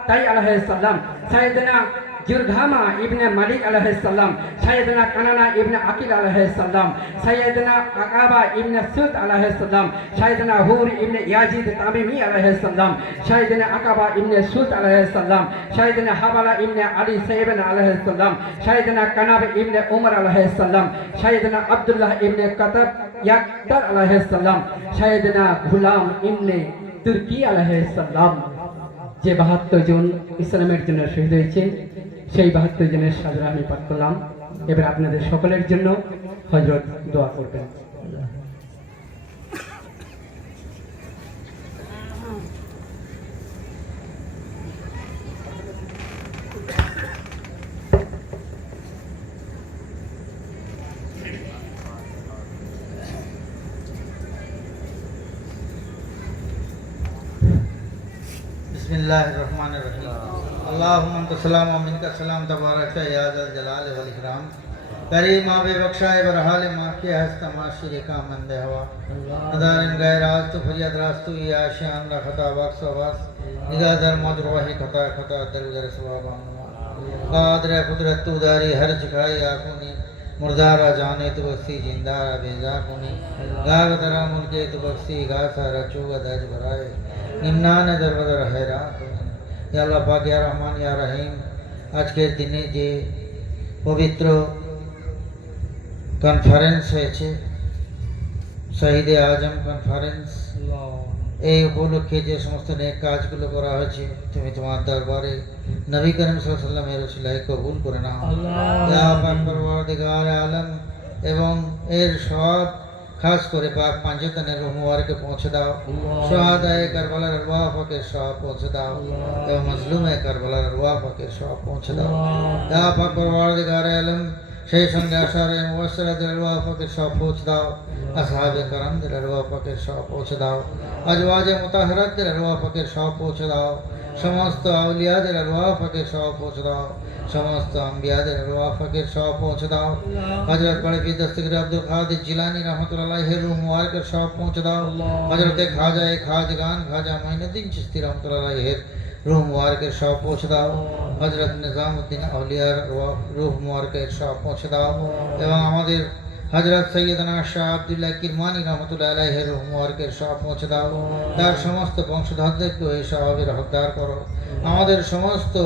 ताई अलैहिस्सलाम, सैयदना जुरघामा इब्ने मालिक अलैहिस्सलाम, सैयदना कनाना इब्ने अकील अलैहिस्सलाम, सैयदना अकाबा इब्ने सुद अलैहिस्सलाम, सैयदना हुर इब्ने याजीद तामीमी अलैहिस्सलाम, सैयदना अकाबा इब्ने सुद अलैहिस्सलाम, सैयदना हवाला इब्ने अली सैयबन अलैहिस्सलाम, सैयदना कनाब इब्ने उमर अलैहिस्सलाम, सैयदना अब्दुल्लाह इब्ने कतब याक्तर अलैहिस्सलाम, सैयदना गुलाम इब्ने तुर्की अलैहिस्सलाम। যে ৭২ জন ইসলামের জন্য শহীদ হয়েছে সেই ৭২ জনের সাজরা আমি পাঠ করলাম। এবার আপনাদের সকলের জন্য হযরত দোয়া করবেন। बिस्मिल्लाहिर्रहमानिर्रहीम। अल्लाहुम्मा अंता सलाम व मिनका सलाम तबारक या ज़ल जलाल वल इकराम। करीम आबे बख्शाए बरहाल मां के हस्ता माशिर का मंदे हवा नदारन गैराज तो फरियाद रास्तु या शान ला खता बख्श वास निगाह दर मजरूही खता खता दर सवाब कादर कुदरत तू दारी हर जगह आकुनी मुर्दारा जाने तो बख्शी जिंदारा बेजा कुनी गाग तरा मुल्के तो बख्शी गासा रचू दज भराए निम्नान दरबदर हैरा या अल्लाह पाक या रहमान या रहीम। আজকের দিনে যে পবিত্র কনফারেন্স হয়েছে শহীদে আজম কনফারেন্স, এই উপলক্ষে যে সমস্ত নেক কাজগুলো করা হয়েছে তুমি তোমার দরবারে নবী করিম সাল্লাল্লাহু আলাইহি ওয়াসাল্লামের ওসিলায় কবুল করে নাও ইয়া পাক পরওয়ারদিগার আলম। এবং এর সব খাস করে পাক পাঞ্জাতনের রূহ মুবারকে পৌঁছে দাও, শাহাদায়ে কারবালার আরওয়াহ পাকের সব পৌঁছে দাও এবং মাজলুমে কারবালার আরওয়াহ পাকের সব পৌঁছে দাও ইয়া পাক পরওয়ারদিগার আলম। সেই সঙ্গে আশারে মুবাশশিরাতের আরওয়াহ পাকের সব পৌঁছে দাও, আসহাবে کرامদের আরওয়াহ পাকের সব পৌঁছে দাও, আজওয়াজে মুতাহহারাতের আরওয়াহ পাকের সব পৌঁছে দাও, সমস্ত আউলিয়াদের আরওয়াহ পাকের সব পৌঁছে দাও, সমস্ত আম্বিয়াদের আরওয়াহ পাকের সব পৌঁছে দাও। হযরত বড় পীর দস্তগীর আব্দুল কাদের জিলানী রাহমাতুল্লাহ আলাইহির রূহ মুবারকের সব পৌঁছে দাও। হযরত খাজাগান খাজা মাইনুদ্দিন চিশতি রাহমাতুল্লাহ আলাইহির রূহ মুবারকের সব পৌঁছে দাও। হযরত নিজামউদ্দিন আউলিয়ার রূহ মুবারকের সব পৌঁছে দাও এবং আমাদের হযরত সৈয়দনা শাহ আব্দুল্লাহ কিরমানি রহমতুল্লাহ আলাইহির রূহ মুবারকের সব পৌঁছে দাও। তার সমস্ত বংশধরদেরকে এই স্বভাবের হকদার করো। আমাদের সমস্ত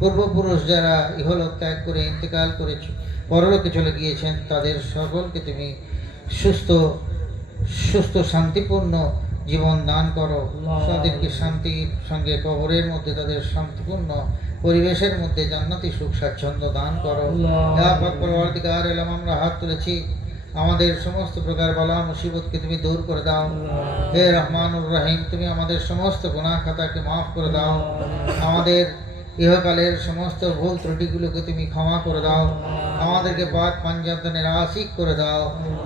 পূর্বপুরুষ যারা ইহলোক ত্যাগ করে ইন্তেকাল করেছে পরলোকে চলে গিয়েছেন তাদের সকলকে তুমি সুস্থ শান্তিপূর্ণ জীবন দান করো। তাদেরকে শান্তির সঙ্গে কবরের মধ্যে তাদের শান্তিপূর্ণ পরিবেশের মধ্যে জান্নাতি সুখ স্বাচ্ছন্দ্য দান করো। ইয়া পাক পরওয়ারদিগার আলম, আমরা হাত তুলেছি, আমাদের সমস্ত প্রকার বালা মুসিবতকে তুমি দূর করে দাও। হে রহমানুর রহিম, তুমি আমাদের সমস্ত গুনাহ খাতাকে মাফ করে দাও। আমাদের ইহকালের সমস্ত ভুল ত্রুটিগুলোকে তুমি ক্ষমা করে দাও। আমাদেরকে পাক পাঞ্জাতনের আশিক করে দাও।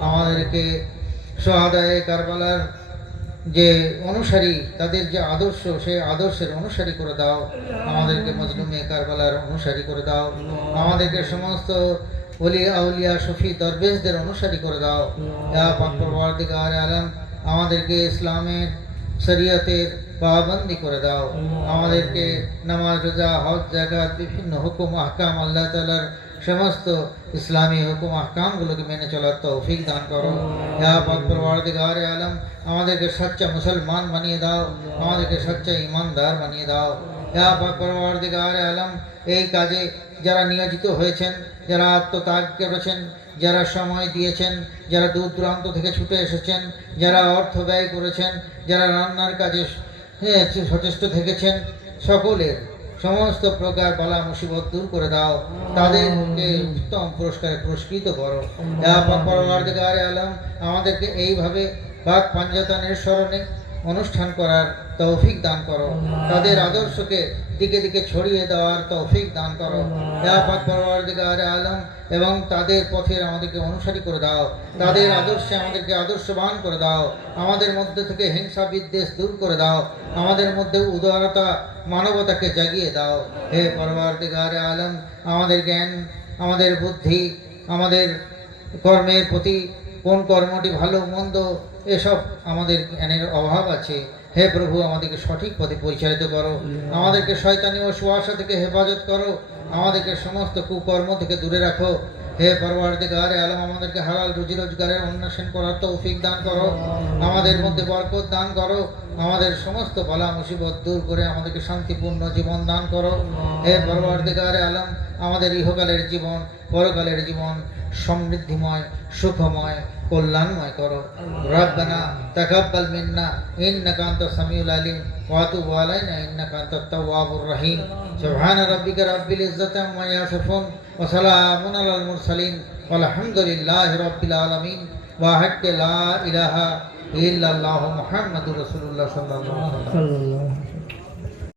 আমাদেরকে শাহাদায়ে কারবালার যে অনুসারী, তাদের যে আদর্শ, সেই আদর্শের অনুসারী করে দাও। আমাদেরকে মজলুমে কারবালার অনুসারী করে দাও। আমাদেরকে সমস্ত ওলি আউলিয়া শফি দরবেশদের অনুসারী করে দাও। ইয়া পাক পরওয়ারদিগার আলম, আমাদেরকে ইসলামের শরীয়তের পাবন্দি করে দাও। আমাদেরকে নামাজ, রোজা, হজ, জাকাত, বিভিন্ন হুকুম আহকাম, আল্লাহ তাআলার সমস্ত ইসলামী হুকুম আহকামগুলোকে মেনে চলার তৌফিক দান করো। ইয়া পাক পরওয়ারদিগার আলম, আমাদেরকে সচ্চা মুসলমান বানিয়ে দাও। আমাদেরকে সচ্চা ঈমানদার বানিয়ে দাও। ইয়া পাক পরওয়ারদিগার আলম, এই কাজে যারা নিয়োজিত হয়েছেন, যারা আত্মত্যাগ করেছেন, যারা সময় দিয়েছেন, যারা দূর দূরান্ত থেকে ছুটে এসেছেন, যারা অর্থ ব্যয় করেছেন, যারা রান্নার কাজে সচেষ্ট থেকেছেন, সকলের সমস্ত প্রকার বালা মুসিবত দূর করে দাও। তাদেরকে উত্তম পুরস্কারে পুরস্কৃত করো। ইয়া পাক পরওয়ারদিগার আলম, আমাদেরকে এইভাবে পাক পাঞ্জাতানের স্মরণে অনুষ্ঠান করার তৌফিক দান করো। তাদের আদর্শকে দিকে দিকে ছড়িয়ে দেওয়ার তৌফিক দান করো। ইয়া পাক পরওয়ারদিগার আলম, এবং তাদের পথের আমাদেরকে অনুসারী করে দাও। তাদের আদর্শে আমাদেরকে আদর্শবান করে দাও। আমাদের মধ্যে থেকে হিংসা বিদ্বেষ দূর করে দাও। আমাদের মধ্যে উদারতা, মানবতাকে জাগিয়ে দাও। হে পরওয়ারদিগার আলম, আমাদের জ্ঞান, আমাদের বুদ্ধি, আমাদের কর্মের প্রতি কোন কর্মটি ভালো মন্দ, এসব আমাদের জ্ঞানের অভাব আছে। হে প্রভু, আমাদেরকে সঠিক পথে পরিচালিত করো। আমাদেরকে শয়তানি ও সুয়াসা থেকে হেফাজত করো। আমাদেরকে সমস্ত কুকর্ম থেকে দূরে রাখো। হে পরওয়ারদিগার আলম, আমাদেরকে হালাল রুজি রোজগারের অন্বেষণ করার তৌফিক দান করো। আমাদের মধ্যে বরকত দান করো। আমাদের সমস্ত বালা মুসিবত দূর করে আমাদেরকে শান্তিপূর্ণ জীবন দান করো। হে পরওয়ারদিগার আলম, আমাদের ইহকালের জীবন, পরকালের জীবন সমৃদ্ধিময়, সুখময়, কল্যাণময় করো। রব্বানা তাকাব্বাল মিন্না ইন্নাকা আনতাস সামিউল আলিম ওয়া তুব আলাইনা ইন্নাকা আনতাত তাওয়াবুর রহিম। সুবহান রাব্বিকা রাব্বিল ইজ্জাতি আম্মা ইয়াসিফুন ওয়া সালামুন আলাল মুরসালিন ওয়ালহামদুলিল্লাহি রাব্বিল আলামিন ওয়া হাক্কা লা ইলাহা ইল্লাল্লাহু মুহাম্মাদুর রাসূলুল্লাহ সাল্লাল্লাহু আলাইহি ওয়াসাল্লাম।